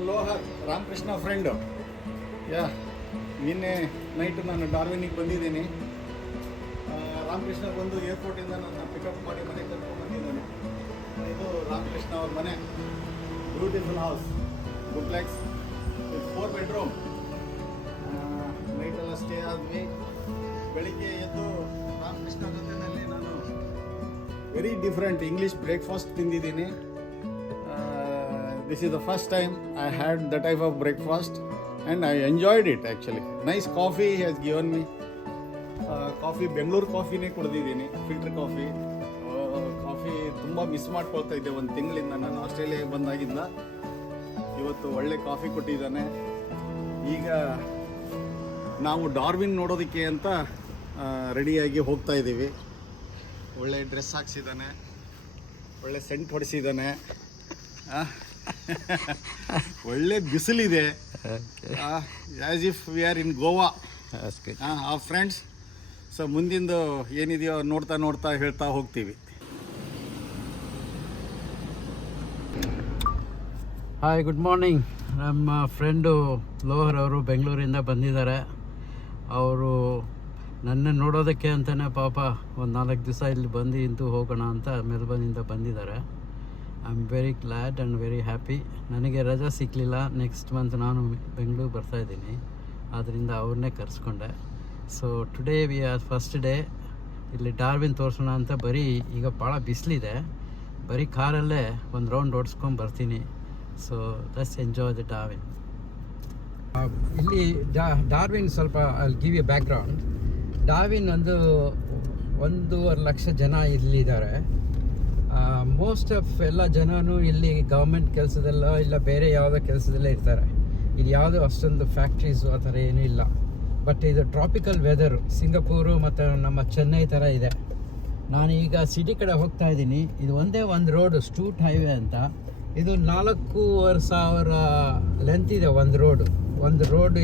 From Lohar, Ramakrishna friend. Yeah, ನಿನ್ನೆ night ನಾನು ಡಾರ್ವಿನಿಗೆ ಬಂದಿದ್ದೀನಿ. ರಾಮಕೃಷ್ಣ ಬಂದು ಏರ್ಪೋರ್ಟಿಂದ ನನ್ನ ಪಿಕಪ್ ಮಾಡಿ ಮನೆಗೆ ಕರ್ಕೊಂಡು ಬಂದಿದ್ದಾನೆ. ಇದು ರಾಮಕೃಷ್ಣ ಅವ್ರ ಮನೆ. Beautiful house, duplex with 4 bedroom. ನೈಟೆಲ್ಲ ಸ್ಟೇ ಆದ್ವಿ. ಬೆಳಿಗ್ಗೆ ಎದ್ದು ರಾಮಕೃಷ್ಣ ಜೊತೆಯಲ್ಲಿ ನಾನು ವೆರಿ ಡಿಫ್ರೆಂಟ್ ಇಂಗ್ಲೀಷ್ ಬ್ರೇಕ್ಫಾಸ್ಟ್ ತಿಂದಿದ್ದೀನಿ. This is the first time I had that type of breakfast and I enjoyed it actually. Nice coffee he has given me. Coffee Bengaluru ಕಾಫಿನೇ ಕುಡಿದಿದ್ದೀನಿ, filter coffee. Coffee ತುಂಬ miss ಮಾಡ್ಕೊಳ್ತಾ ಇದ್ದೆ ಒಂದು ತಿಂಗಳಿಂದ. ನಾನು ಆಸ್ಟ್ರೇಲಿಯಾಗೆ ಬಂದಾಗಿಂದ ಇವತ್ತು ಒಳ್ಳೆ ಕಾಫಿ ಕೊಟ್ಟಿದ್ದಾನೆ. ಈಗ ನಾವು ಡಾರ್ವಿನ್ ನೋಡೋದಕ್ಕೆ ಅಂತ ರೆಡಿಯಾಗಿ ಹೋಗ್ತಾ ಇದ್ದೀವಿ. ಒಳ್ಳೆ ಡ್ರೆಸ್ ಹಾಕ್ಸಿದ್ದಾನೆ, ಒಳ್ಳೆ ಸೆಂಟ್ ಹೊಡಿಸಿದ್ದಾನೆ. ಒಳ್ಳೆ ಬಿಸಿಲಿದೆ, as if we are in Goa are friends. So ಮುಂದಿಂದು ಏನಿದೆಯೋ ನೋಡ್ತಾ ನೋಡ್ತಾ ಹೇಳ್ತಾ ಹೋಗ್ತೀವಿ. Hi, good morning. ನಮ್ಮ ಫ್ರೆಂಡು ಲೋಹರ್ ಅವರು ಬೆಂಗಳೂರಿಂದ ಬಂದಿದ್ದಾರೆ. ಅವರು ನನ್ನ ನೋಡೋದಕ್ಕೆ ಅಂತಲೇ ಪಾಪ ಒಂದು 4 ದಿವಸ ಇಲ್ಲಿ ಬಂದು ಇಂದು ಹೋಗೋಣ ಅಂತ ಮೆಲ್ಬರ್ನಿಂದ ಬಂದಿದ್ದಾರೆ. I am very glad and very happy. ನನಗೆ ರಜಾ ಸಿಕ್ಕಲಿಲ್ಲ. ನೆಕ್ಸ್ಟ್ ಮಂತ್ ನಾನು ಬೆಂಗಳೂರು ಬರ್ತಾಯಿದ್ದೀನಿ, ಆದ್ದರಿಂದ ಅವ್ರನ್ನೇ ಕರೆಸ್ಕೊಂಡೆ. So today we are first day. ಇಲ್ಲಿ ಡಾರ್ವಿನ್ ತೋರಿಸೋಣ ಅಂತ ಈಗ ಭಾಳ ಬಿಸಿಲಿದೆ, ಬರೀ ಕಾರಲ್ಲೇ ಒಂದು ರೌಂಡ್ ಓಡಿಸ್ಕೊಂಡು ಬರ್ತೀನಿ. So let's enjoy the Darwin. ಇಲ್ಲಿ ಡಾರ್ವಿನ್ ಸ್ವಲ್ಪ ಅಲ್ಲಿ give you background. Darwin 1.5 lakh ಜನ ಇಲ್ಲಿದ್ದಾರೆ. ಮೋಸ್ಟ್ ಆಫ್ ಎಲ್ಲ ಜನನೂ ಇಲ್ಲಿ ಗೌರ್ಮೆಂಟ್ ಕೆಲಸದಲ್ಲ ಇಲ್ಲ ಬೇರೆ ಯಾವುದೋ ಕೆಲಸದಲ್ಲೇ ಇರ್ತಾರೆ. ಇಲ್ಲಿ ಯಾವುದೋ ಅಷ್ಟೊಂದು ಫ್ಯಾಕ್ಟ್ರೀಸು ಆ ಥರ ಏನೂ ಇಲ್ಲ. ಬಟ್ ಇದು ಟ್ರಾಪಿಕಲ್ ವೆದರು, ಸಿಂಗಪೂರು ಮತ್ತು ನಮ್ಮ ಚೆನ್ನೈ ಥರ ಇದೆ. ನಾನು ಈಗ ಸಿಟಿ ಕಡೆ ಹೋಗ್ತಾ ಇದ್ದೀನಿ. ಇದು ಒಂದೇ ಒಂದು ರೋಡು, ಸ್ಟೂಟ್ ಹೈವೇ ಅಂತ. ಇದು 4,500 ಲೆಂತ್ ಇದೆ ಒಂದು ರೋಡು.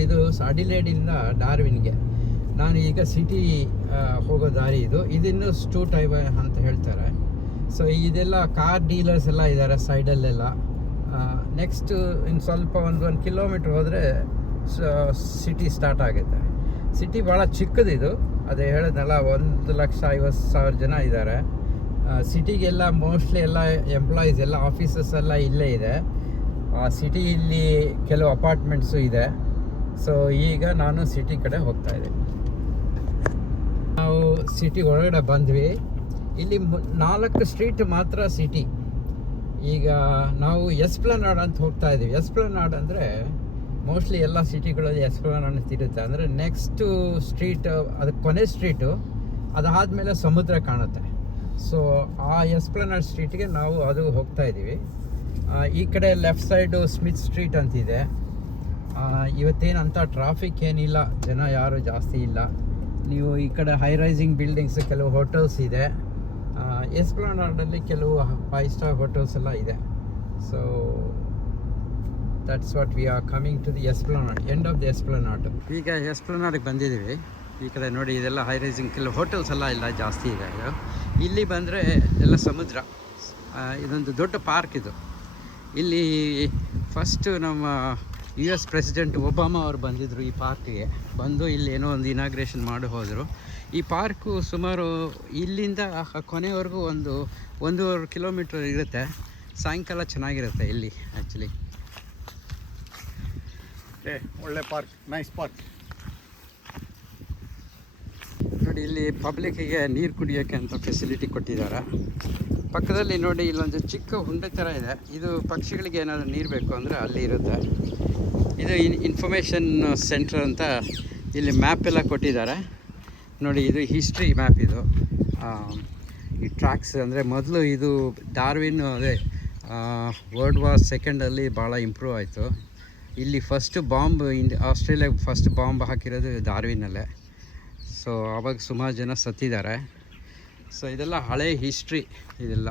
ಇದು ಅಡಿಲೇಡಿಂದ ಡಾರ್ವಿನ್ಗೆ. ನಾನು ಈಗ ಸಿಟಿ ಹೋಗೋ ದಾರಿ ಇದಿನ್ನೂ ಸ್ಟೂಟ್ ಹೈವೇ ಅಂತ ಹೇಳ್ತಾರೆ. ಸೊ ಇದೆಲ್ಲ ಕಾರ್ ಡೀಲರ್ಸ್ ಎಲ್ಲ ಇದ್ದಾರೆ ಸೈಡಲ್ಲೆಲ್ಲ. ನೆಕ್ಸ್ಟ್ ಇನ್ನು ಸ್ವಲ್ಪ ಒಂದು ಕಿಲೋಮೀಟ್ರ್ ಹೋದರೆ ಸಿಟಿ ಸ್ಟಾರ್ಟ್ ಆಗುತ್ತೆ. ಸಿಟಿ ಭಾಳ ಚಿಕ್ಕದಿದು, ಅದೇ ಹೇಳಿದ್ನಲ್ಲ, 1,50,000 ಜನ ಇದ್ದಾರೆ. ಸಿಟಿಗೆಲ್ಲ ಮೋಸ್ಟ್ಲಿ ಎಲ್ಲ ಎಂಪ್ಲಾಯೀಸ್ ಎಲ್ಲ ಆಫೀಸಸ್ ಎಲ್ಲ ಇಲ್ಲೇ ಇದೆ. ಸಿಟಿ ಇಲ್ಲಿ ಕೆಲವು ಅಪಾರ್ಟ್ಮೆಂಟ್ಸು ಇದೆ. ಸೊ ಈಗ ನಾನು ಸಿಟಿ ಕಡೆ ಹೋಗ್ತಾ ಇದ್ದೀನಿ. ನಾವು ಸಿಟಿ ಒಳಗಡೆ ಬಂದ್ವಿ. ಇಲ್ಲಿ 4 ಸ್ಟ್ರೀಟ್ ಮಾತ್ರ ಸಿಟಿ. ಈಗ ನಾವು ಎಸ್ಪ್ಲನಾಡ್ ಅಂತ ಹೋಗ್ತಾ ಇದ್ದೀವಿ. ಎಸ್ಪ್ಲನಾಡ್ ಅಂದರೆ ಮೋಸ್ಟ್ಲಿ ಎಲ್ಲ ಸಿಟಿಗಳಲ್ಲಿ ಎಸ್ಪ್ಲನಾಡ್ ಅಂತ ಇರುತ್ತೆ. ಅಂದರೆ ನೆಕ್ಸ್ಟು ಸ್ಟ್ರೀಟ್, ಅದಕ್ಕೆ ಕೊನೆ ಸ್ಟ್ರೀಟು, ಅದಾದಮೇಲೆ ಸಮುದ್ರ ಕಾಣುತ್ತೆ. ಸೊ ಆ ಎಸ್ಪ್ಲನಾಡ್ ಸ್ಟ್ರೀಟ್ಗೆ ನಾವು ಅದು ಹೋಗ್ತಾ ಇದ್ದೀವಿ. ಈ ಕಡೆ ಲೆಫ್ಟ್ ಸೈಡು ಸ್ಮಿತ್ ಸ್ಟ್ರೀಟ್ ಅಂತಿದೆ. ಇವತ್ತೇನಂತ ಟ್ರಾಫಿಕ್ ಏನಿಲ್ಲ, ಜನ ಯಾರು ಜಾಸ್ತಿ ಇಲ್ಲ. ನೀವು ಈ ಕಡೆ ಹೈ ರೈಸಿಂಗ್ ಬಿಲ್ಡಿಂಗ್ಸ್, ಕೆಲವು ಹೋಟೆಲ್ಸ್ ಇದೆ. ಎಸ್ಪ್ಲನಾಡಲ್ಲಿ ಕೆಲವು 5 ಸ್ಟಾರ್ ಹೋಟೆಲ್ಸ್ ಎಲ್ಲ ಇದೆ. So that's what we are coming to the Esplanade, end of the Esplanade. ಈಗ ಎಸ್ಪ್ಲನಾಡಿಗೆ ಬಂದಿದ್ದೀವಿ. ಈ ಕಡೆ ನೋಡಿ, ಇದೆಲ್ಲ ಹೈ ರೈಸಿಂಗ್ ಕೆಲವು ಹೋಟೆಲ್ಸ್ ಎಲ್ಲ ಜಾಸ್ತಿ ಇದೆ. ಇಲ್ಲಿ ಬಂದರೆ ಎಲ್ಲ ಸಮುದ್ರ. ಇದೊಂದು ದೊಡ್ಡ ಪಾರ್ಕ್ ಇದು. ಇಲ್ಲಿ ಫಸ್ಟು ನಮ್ಮ US ಪ್ರೆಸಿಡೆಂಟ್ ಒಬಾಮಾ ಅವರು ಬಂದಿದ್ದರು ಈ ಪಾರ್ಕ್ಗೆ. ಬಂದು ಇಲ್ಲಿ ಏನೋ ಒಂದು ಇನಾಗ್ರೇಷನ್ ಮಾಡಿ ಹೋದರು. ಈ ಪಾರ್ಕು ಸುಮಾರು ಇಲ್ಲಿಂದ ಕೊನೆವರೆಗೂ 1.5 ಕಿಲೋಮೀಟ್ರ್ ಇರುತ್ತೆ. ಸಾಯಂಕಾಲ ಚೆನ್ನಾಗಿರುತ್ತೆ ಇಲ್ಲಿ ಆ್ಯಕ್ಚುಲಿ. ಒಳ್ಳೆ ಪಾರ್ಕ್, ನೈಸ್ ಪಾರ್ಕ್. ನೋಡಿ, ಇಲ್ಲಿ ಪಬ್ಲಿಕ್ಕಿಗೆ ನೀರು ಕುಡಿಯೋಕ್ಕೆ ಅಂತ ಫೆಸಿಲಿಟಿ ಕೊಟ್ಟಿದ್ದಾರೆ. ಪಕ್ಕದಲ್ಲಿ ನೋಡಿ, ಇಲ್ಲೊಂದು ಚಿಕ್ಕ ಹುಂಡೆ ಥರ ಇದೆ. ಇದು ಪಕ್ಷಿಗಳಿಗೆ ಏನಾದರೂ ನೀರು ಬೇಕು ಅಂದರೆ ಅಲ್ಲಿ ಇರುತ್ತೆ. ಇದು ಇನ್ಫಾರ್ಮೇಷನ್ ಸೆಂಟ್ರ್ ಅಂತ ಇಲ್ಲಿ ಮ್ಯಾಪ್ ಎಲ್ಲ ಕೊಟ್ಟಿದ್ದಾರೆ. ನೋಡಿ, ಇದು ಹಿಸ್ಟ್ರಿ ಮ್ಯಾಪ್. ಇದು ಈ ಟ್ರ್ಯಾಕ್ಸ್ ಅಂದರೆ ಮೊದಲು ಇದು ಡಾರ್ವಿನ್ World War II ಭಾಳ ಇಂಪ್ರೂವ್ ಆಯಿತು. ಇಲ್ಲಿ ಫಸ್ಟ್ ಬಾಂಬ್ ಆಸ್ಟ್ರೇಲಿಯಾಗೆ ಫಸ್ಟ್ ಬಾಂಬ್ ಹಾಕಿರೋದು ಡಾರ್ವಿನಲ್ಲೇ. ಸೊ ಆವಾಗ ಸುಮಾರು ಜನ ಸತ್ತಿದ್ದಾರೆ. ಸೊ ಇದೆಲ್ಲ ಹಳೆ ಹಿಸ್ಟ್ರಿ. ಇದೆಲ್ಲ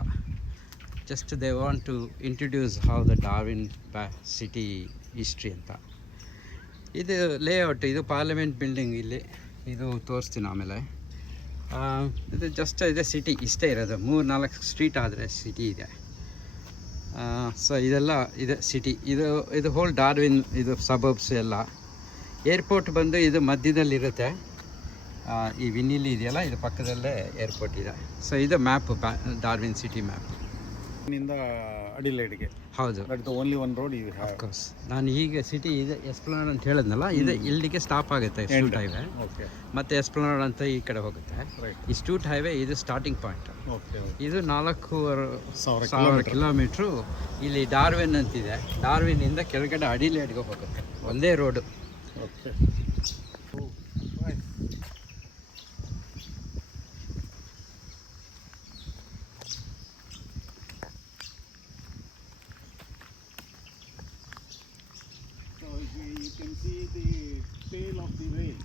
just they want to introduce how the Darwin city history ಅಂತ. ಇದು ಲೇಔಟ್, ಇದು ಪಾರ್ಲಿಮೆಂಟ್ ಬಿಲ್ಡಿಂಗ್. ಇಲ್ಲಿ ಇದು ತೋರಿಸ್ತೀನಿ ಆಮೇಲೆ. ಇದು ಜಸ್ಟ್ ಇದೆ ಸಿಟಿ, ಇಷ್ಟೇ ಇರೋದು. 3-4 ಸ್ಟ್ರೀಟ್ ಆದರೆ ಸಿಟಿ ಇದೆ. ಸೊ ಇದೆಲ್ಲ ಇದೆ ಸಿಟಿ. ಇದು ಹೋಲ್ ಡಾರ್ವಿನ್, ಇದು ಸಬರ್ಬ್ಸ್ ಎಲ್ಲ. ಏರ್ಪೋರ್ಟ್ ಬಂದು ಇದು ಮಧ್ಯದಲ್ಲಿರುತ್ತೆ. ಈ ವಿನ್ನಿಲಿ ಇದೆಯಲ್ಲ, ಇದು ಪಕ್ಕದಲ್ಲೇ ಏರ್ಪೋರ್ಟ್ ಇದೆ. ಸೊ ಇದು ಮ್ಯಾಪ್, ಡಾರ್ವಿನ್ ಸಿಟಿ ಮ್ಯಾಪ್. ನಿಂದ ಅಡಿಲೇಡ್ಗೆ. ಹೌದು, that the only one road you have. Course. ನಾನು ಈಗ ಸಿಟಿ ಇದೆ ಎಸ್ಪ್ಲನಾಡ್ ಅಂತ ಹೇಳಿದ್ನಲ್ಲ, ಇದು ಇಲ್ಲಿಗೆ ಸ್ಟಾಪ್ ಆಗುತ್ತೆ ಸ್ಟೂಟ್ ಹೈವೇ. ಓಕೆ, ಮತ್ತು ಎಸ್ಪ್ಲನಾಡ್ ಅಂತ ಈ ಕಡೆ ಹೋಗುತ್ತೆ. ರೈಟ್. ಈ ಸ್ಟೂಟ್ ಹೈವೇ ಇದು ಸ್ಟಾರ್ಟಿಂಗ್ ಪಾಯಿಂಟ್. ಓಕೆ, ಇದು 4,500 1,000 ಕಿಲೋಮೀಟ್ರು. ಇಲ್ಲಿ ಡಾರ್ವಿನ್ ಅಂತಿದೆ. ಡಾರ್ವಿನಿಂದ ಕೆಳಗಡೆ ಅಡಿಲೇಡ್ಗೆ ಹೋಗುತ್ತೆ, ಒಂದೇ road. Okay. You can see the tail of the whale.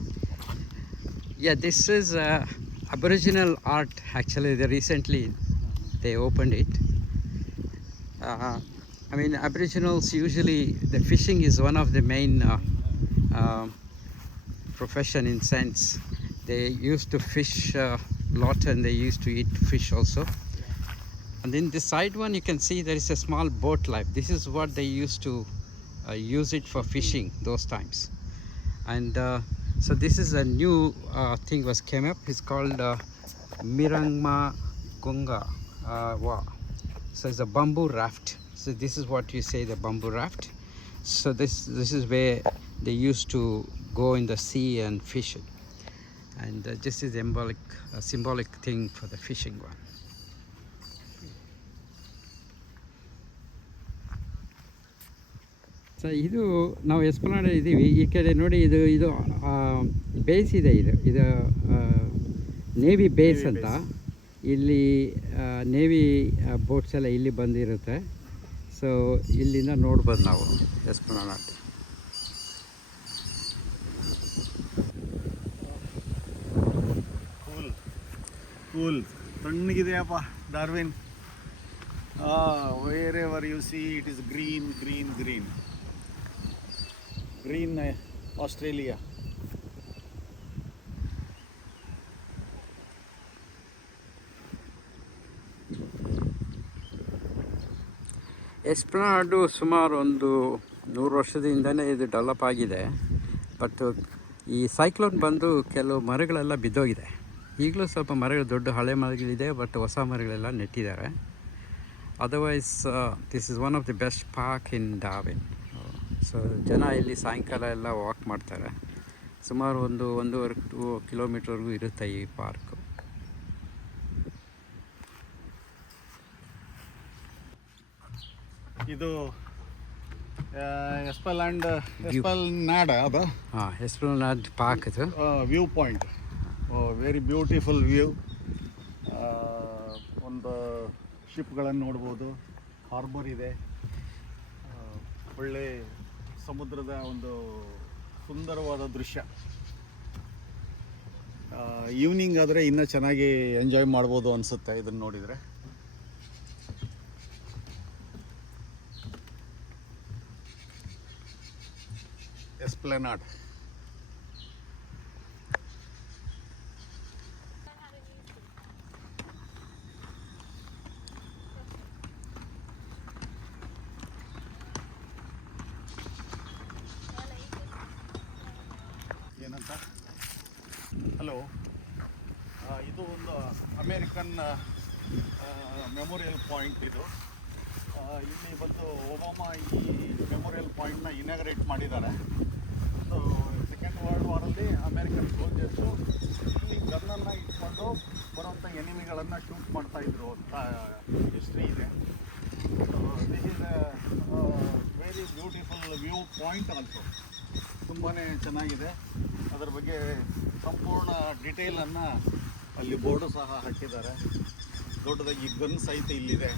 Yeah, this is Aboriginal art. Actually, recently they opened it. I mean, Aboriginals usually, the fishing is one of the main profession in sense. They used to fish a lot, and they used to eat fish also. And in the side one, you can see there is a small boat life. This is what they used to use it for fishing those times. And so this is a new thing was came up. It's called Mirangma Gunga Wa. So it's a bamboo raft. So this is what you say, the bamboo raft. So this is where they used to go in the sea and fish it. And this is symbolic thing for the fishing one. So ಇದು ನಾವು ಎಸ್ಪ್ಲನಾಡ್ ಇದ್ದೀವಿ. ಈ ಕಡೆ ನೋಡಿ, ಇದು base ಇದೆ. ಇದು navy base ಅಂತ. ಇಲ್ಲಿ ನೇವಿ ಬೋಟ್ಸ್ ಎಲ್ಲ ಇಲ್ಲಿ ಬಂದಿರುತ್ತೆ. ಸೊ ಇಲ್ಲಿಂದ ನೋಡ್ಬೋದು ನಾವು ಎಸ್ಪ್ಲನಾಡ್. ಕೂಲ್ ತಣ್ಣಗಿದೆಯಪ್ಪ Darwin. Where you see it is green green green green Australia. Esplanade ಸುಮಾರು ಒಂದು 100 ವರ್ಷದಿಂದನೇ ಇದು ಡೆವಲಪ್ ಆಗಿದೆ. ಬಟ್ ಈ ಸೈಕ್ಲೋನ್ ಬಂದು ಕೆಲವು ಮರಗಳೆಲ್ಲ ಬಿದ್ದೋಗಿದೆ. ಈಗಲೂ ಸ್ವಲ್ಪ ಮರಗಳು, ದೊಡ್ಡ ಹಳೆ ಮರಗಳಿದೆ, ಬಟ್ ಹೊಸ ಮರಗಳೆಲ್ಲ ನೆಟ್ಟಿದ್ದಾರೆ. Otherwise this is one of the best park in Darwin. So ಜನ ಇಲ್ಲಿ ಸಾಯಂಕಾಲ ಎಲ್ಲ ವಾಕ್ ಮಾಡ್ತಾರೆ. ಸುಮಾರು 1.5-2 ಕಿಲೋಮೀಟರ್ವರೆಗೂ ಇರುತ್ತೆ ಈ ಪಾರ್ಕು. ಇದು ಎಸ್ಪ್ಲನಾಡ್ ಅದು. ಹಾಂ, ಎಸ್ಪ್ಲನಾಡ್ ಪಾರ್ಕ್ ಇದು. View point, very beautiful view. ಒಂದು ಶಿಪ್ಗಳನ್ನು ನೋಡ್ಬೋದು. ಹಾರ್ಬರ್ ಇದೆ. ಒಳ್ಳೆ ಸಮುದ್ರದ ಒಂದು ಸುಂದರವಾದ ದೃಶ್ಯ. ಈವ್ನಿಂಗ್ ಆದರೆ ಇನ್ನೂ ಚೆನ್ನಾಗಿ ಎಂಜಾಯ್ ಮಾಡ್ಬೋದು ಅನಿಸುತ್ತೆ ಇದನ್ನು ನೋಡಿದರೆ. ಎಸ್ಪ್ಲನಾಡ್. ಏನಂತ? ಹಲೋ, ಇದು ಒಂದು ಅಮೇರಿಕನ್ ಮೆಮೋರಿಯಲ್ ಪಾಯಿಂಟ್. ಇದು ಇಲ್ಲಿ ಬಂದು ಒಬಾಮಾ ಈ ಮೆಮೋರಿಯಲ್ ಪಾಯಿಂಟ್ನ ಇನಾಗ್ರೇಟ್ ಮಾಡಿದ್ದಾರೆ. ಸೊ ಸೆಕೆಂಡ್ ವರ್ಲ್ಡ್ ವಾರಲ್ಲಿ ಅಮೇರಿಕನ್ ಸೋಲ್ಜರ್ಸು ಇಲ್ಲಿ ಗನ್ನನ್ನು ಇಟ್ಕೊಂಡು ಬರುವಂಥ ಎನಿಮಿಗಳನ್ನು ಶೂಟ್ ಮಾಡ್ತಾಯಿದ್ರು ಅಂತ ಹಿಸ್ಟ್ರಿ ಇದೆ. This is very beautiful view point also. ತುಂಬಾ ಚೆನ್ನಾಗಿದೆ. ಅದರ ಬಗ್ಗೆ ಸಂಪೂರ್ಣ ಡಿಟೇಲನ್ನು ಅಲ್ಲಿ ಬೋರ್ಡು ಸಹ ಹಾಕಿದ್ದಾರೆ. ದೊಡ್ಡದಾಗಿ ಗನ್ ಸಹಿತ ಇಲ್ಲಿದೆ.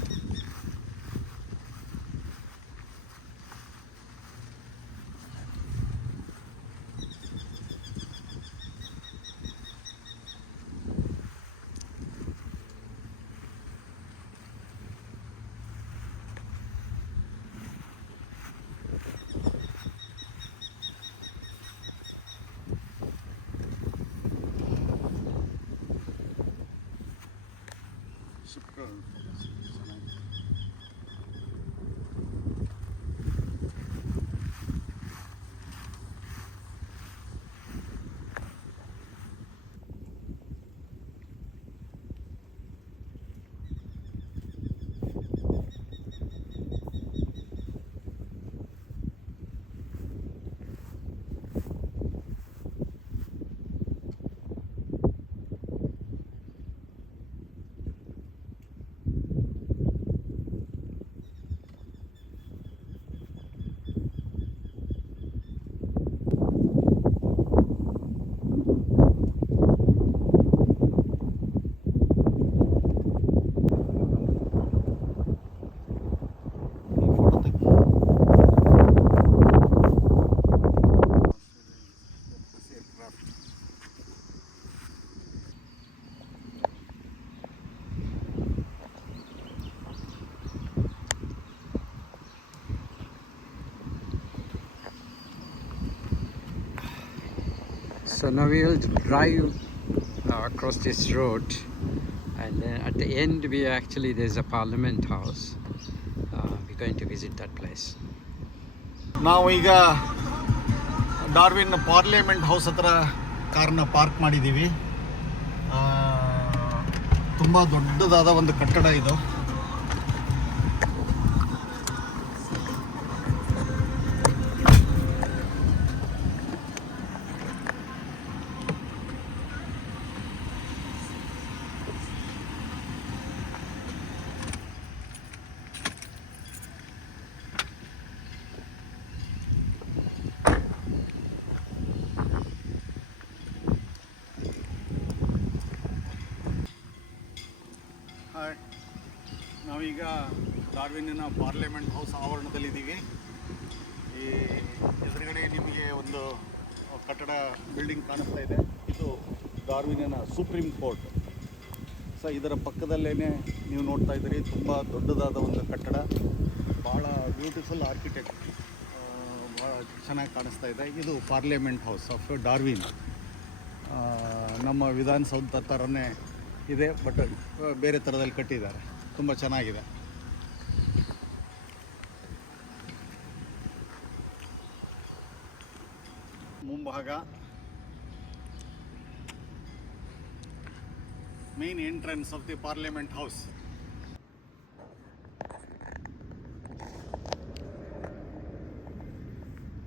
ಶಿಪ್ಗಳು ಚೆನ್ನಾಗಿದೆ. So now we'll drive across this road, and then at the end there's a Parliament House. We're going to visit that place. ನಾವು ಈಗ ಡಾರ್ವಿನ್ ಪಾರ್ಲಿಮೆಂಟ್ ಹೌಸ್ ಹತ್ರ ಕಾರ್ನ ಪಾರ್ಕ್ ಮಾಡಿದ್ದೀವಿ. ತುಂಬ ದೊಡ್ಡದಾದ ಒಂದು ಕಟ್ಟಡ ಇದು. ನಾವೀಗ ಡಾರ್ವಿನ್ನ ಪಾರ್ಲಿಮೆಂಟ್ ಹೌಸ್ ಆವರಣದಲ್ಲಿದ್ದೀವಿ. ಈ ಎದುರುಗಡೆ ನಿಮಗೆ ಒಂದು ಕಟ್ಟಡ ಬಿಲ್ಡಿಂಗ್ ಕಾಣಿಸ್ತಾ ಇದೆ. ಇದು ಡಾರ್ವಿನ್ನ ಸುಪ್ರೀಂ ಕೋರ್ಟ್. ಸೊ ಇದರ ಪಕ್ಕದಲ್ಲೇ ನೀವು ನೋಡ್ತಾ ಇದ್ದೀರಿ, ತುಂಬ ದೊಡ್ಡದಾದ ಒಂದು ಕಟ್ಟಡ, ಭಾಳ ಬ್ಯೂಟಿಫುಲ್ ಆರ್ಕಿಟೆಕ್ಟ್, ಭಾಳ ಚೆನ್ನಾಗಿ ಕಾಣಿಸ್ತಾ ಇದೆ. ಇದು ಪಾರ್ಲಿಮೆಂಟ್ ಹೌಸ್ ಆಫ್ ಡಾರ್ವಿನ್. ನಮ್ಮ ವಿಧಾನಸೌಧ ಥರನೇ ಇದೆ, ಬಟ್ ಬೇರೆ ಥರದಲ್ಲಿ ಕಟ್ಟಿದ್ದಾರೆ. ತುಂಬ ಚೆನ್ನಾಗಿದೆ. ಮುಂಭಾಗ main entrance of the parliament house.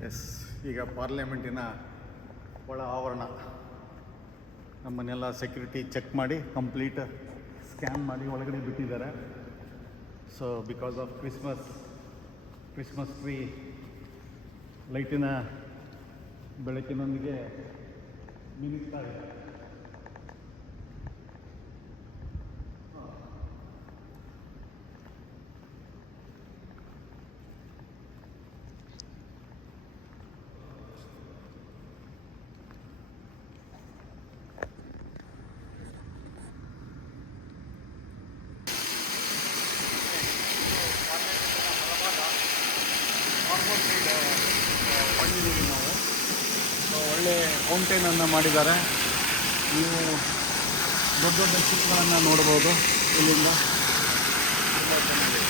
Yes, ಈಗ ಪಾರ್ಲಿಮೆಂಟಿನ ಒಳ ಆವರಣ. ನಮ್ಮನ್ನೆಲ್ಲ ಸೆಕ್ಯೂರಿಟಿ ಚೆಕ್ ಮಾಡಿ ಕಂಪ್ಲೀಟ್ ಸ್ಕ್ಯಾನ್ ಮಾಡಿ ಒಳಗಡೆ ಬಿಟ್ಟಿದ್ದಾರೆ. So because of Christmas tree ಲೈಟಿನ ಬೆಳಕಿನೊಂದಿಗೆ ಮಿನುಗ್ತಾ ಇದೆ. ಬಂದಿದ್ದೀವಿ ನಾವು. ಒಳ್ಳೆ ಫೌಂಟೇನನ್ನು ಮಾಡಿದ್ದಾರೆ. ನೀವು ದೊಡ್ಡ ದೊಡ್ಡ ಶಿಪ್ಗಳನ್ನು ನೋಡ್ಬೋದು ಇಲ್ಲಿಂದ. ತುಂಬ ಚೆನ್ನಾಗಿದೆ.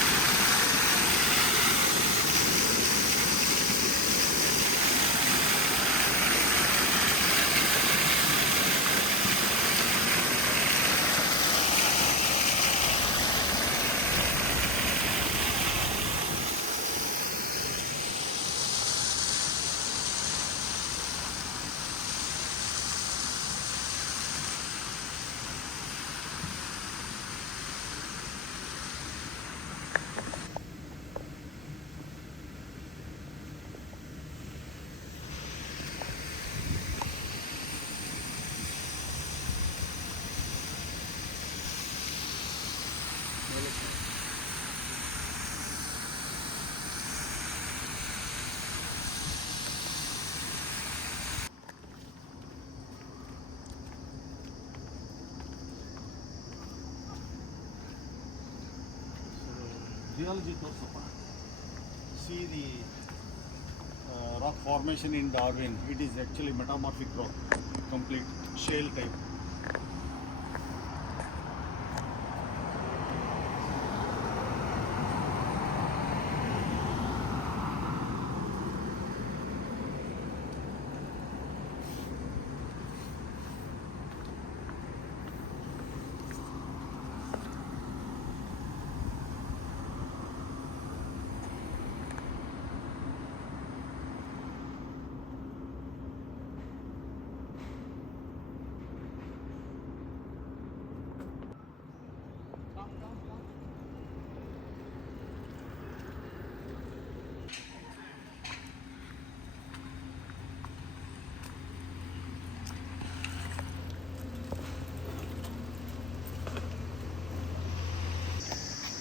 Geology ತೋರಿಸಪ್ಪ. See the rock formation in Darwin. It is actually metamorphic rock, complete shale type.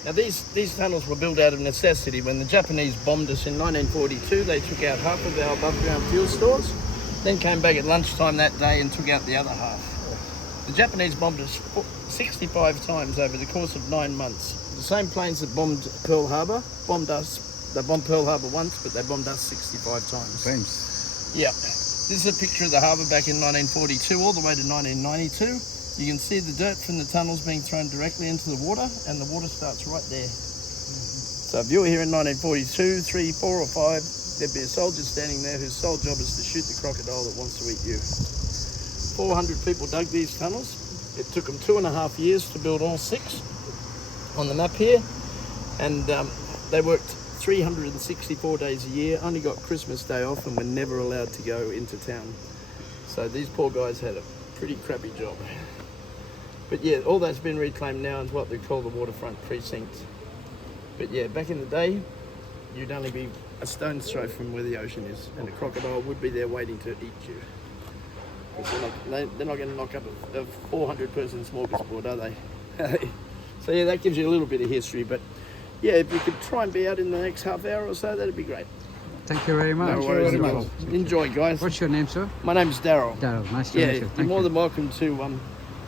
Now these tunnels were built out of necessity. When the Japanese bombed us in 1942, they took out half of our above ground fuel stores, then came back at lunchtime that day and took out the other half. The Japanese bombed us 65 times over the course of 9 months. The same planes that bombed Pearl Harbor bombed us. They bombed Pearl Harbor once, but they bombed us 65 times. Thanks. Yeah. This is a picture of the harbour back in 1942 all the way to 1992. You can see the dirt from the tunnels being thrown directly into the water, and the water starts right there. So if you were here in 1942, 3, 4 or 5, there'd be a soldier standing there whose sole job is to shoot the crocodile that wants to eat you. 400 people dug these tunnels. It took them 2.5 years to build all 6 on the map here, and they worked 364 days a year, only got Christmas Day off, and were never allowed to go into town. So these poor guys had a pretty crappy job. But yeah, all that's been reclaimed now is what they call the waterfront precinct. But yeah, back in the day, you'd only be a stone's throw from where the ocean is, and a crocodile would be there waiting to eat you. They're not going to knock up a 400-person smorgasbord, are they? So yeah, that gives you a little bit of history. But yeah, if you could try and be out in the next half hour or so, that'd be great. Thank you very much. No worries at all. Enjoy, guys. What's your name, sir? My name's Daryl. Daryl, nice to Yeah, meet you. you're Thank more you. than welcome to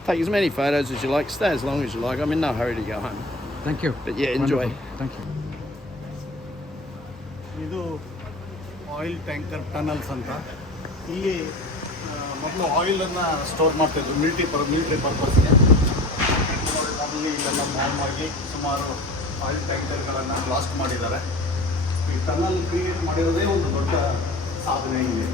take as many photos as you like, stay as long as you like. I'm in no hurry to go home. Thank you. But yeah, enjoy. Wonderful. Thank you. ಇದು oil tanker tunnels ಅಂತ. ಇಲ್ಲಿ ಮೊದಲು ಆಯಿಲನ್ನು store ಮಾಡ್ತಾಯಿದ್ರು military ಪರ್ಪಸ್ಗೆ. ಮೊದಲು ಇಲ್ಲೆಲ್ಲ bomb ಆಗಿ ಸುಮಾರು ಆಯಿಲ್ ಟ್ಯಾಂಕರ್ಗಳನ್ನು ಬ್ಲಾಸ್ಟ್ ಮಾಡಿದ್ದಾರೆ. ಈ ಟನಲ್ ಕ್ರಿಯೇಟ್ ಮಾಡಿರೋದೇ ಒಂದು ದೊಡ್ಡ ಸಾಧನೆ ಇಲ್ಲಿ.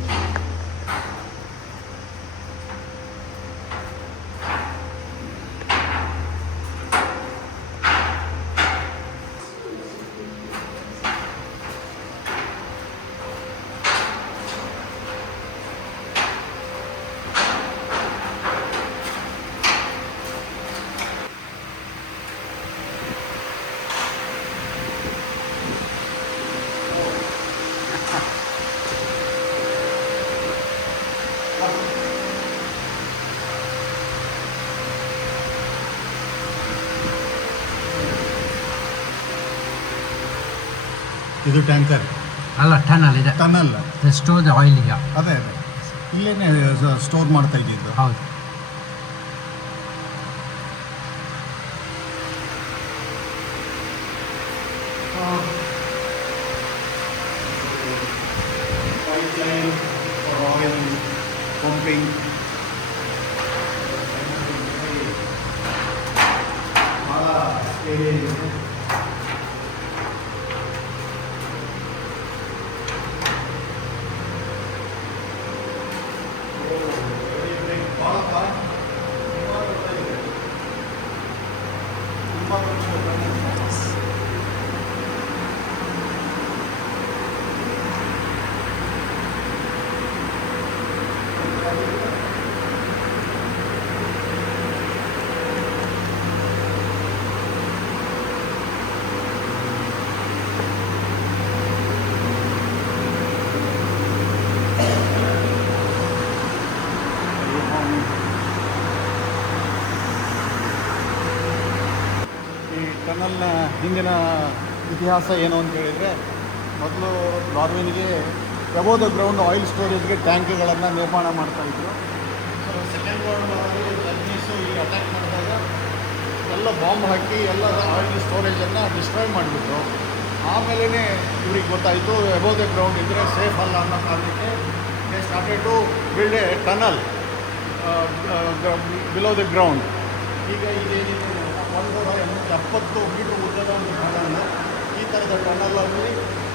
ಇದು ಟ್ಯಾಂಕರ್ ಅಲ್ಲ ಟನಲ್ ಇದೆ. ಟನಲ್ ಸ್ಟೋರ್ ಆಯಿಲ್ ಈಗ. ಅದೇ ಇಲ್ಲೇನೆ ಸ್ಟೋರ್ ಮಾಡ್ತಾ ಇದ್ದಿದ್ದು. ಹೌದು. ಆಯಿಲ್ ಪಂಪಿಂಗ್ ಭಾಳ ಏರಿಯಾ ಇದೆ. ಟನಲ್ನ ಹಿಂದಿನ ಇತಿಹಾಸ ಏನು ಅಂತ ಹೇಳಿದರೆ, ಮೊದಲು ನಾರ್ವೆನಿಗೆ ಅಬೋವ್ ದ ಗ್ರೌಂಡ್ ಆಯಿಲ್ ಸ್ಟೋರೇಜ್ಗೆ ಟ್ಯಾಂಕ್ಗಳನ್ನು ನಿರ್ಮಾಣ ಮಾಡ್ತಾಯಿದ್ರು. ಸೆಕೆಂಡ್ ವರ್ಲ್ಡ್ ವಾರಲ್ಲಿ ಜರ್ಮನೀಸು ಇಲ್ಲಿ ಅಟ್ಯಾಕ್ ಮಾಡಿದಾಗ ಎಲ್ಲ ಬಾಂಬ್ ಹಾಕಿ ಎಲ್ಲ ಆಯಿಲ್ ಸ್ಟೋರೇಜನ್ನು ಡಿಸ್ಟ್ರಾಯ್ ಮಾಡಿಬಿಟ್ರು. ಆಮೇಲೆ ಇವ್ರಿಗೆ ಗೊತ್ತಾಯಿತು ಅಬೋವ್ ದ ಗ್ರೌಂಡ್ ಇದ್ದರೆ ಸೇಫ್ ಅಲ್ಲ ಅನ್ನೋ ಕಾರಣಕ್ಕೆ they started to build a tunnel below the ground. ಈಗ ಇದೇನಿದೆ 170 ಮೀಟರ್ ಉದ್ದದ ಒಂದು ಟನಲ್. ಈ ಥರದ ಟನಲಲ್ಲಿ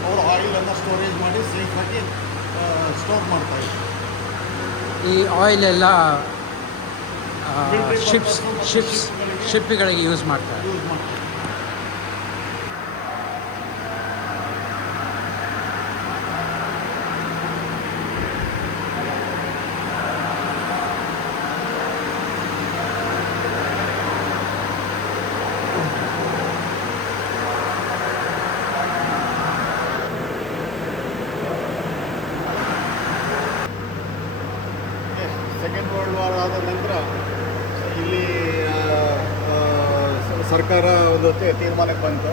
ಅವರು ಆಯಿಲನ್ನು ಸ್ಟೋರೇಜ್ ಮಾಡಿ ಸೇಫಾಗಿ ಸ್ಟೋರ್ ಮಾಡ್ತಾಯಿದ್ರು. ಈ ಆಯಿಲ್ ಎಲ್ಲ ಶಿಪ್ಗಳಿಗೆ ಯೂಸ್ ಮಾಡ್ತಾರೆ. ಸೆಕೆಂಡ್ ವರ್ಲ್ಡ್ ವಾರ್ ಆದ ನಂತರ ಇಲ್ಲಿ ಸರ್ಕಾರ ಒಂದು ತೀರ್ಮಾನಕ್ಕೆ ಬಂತು,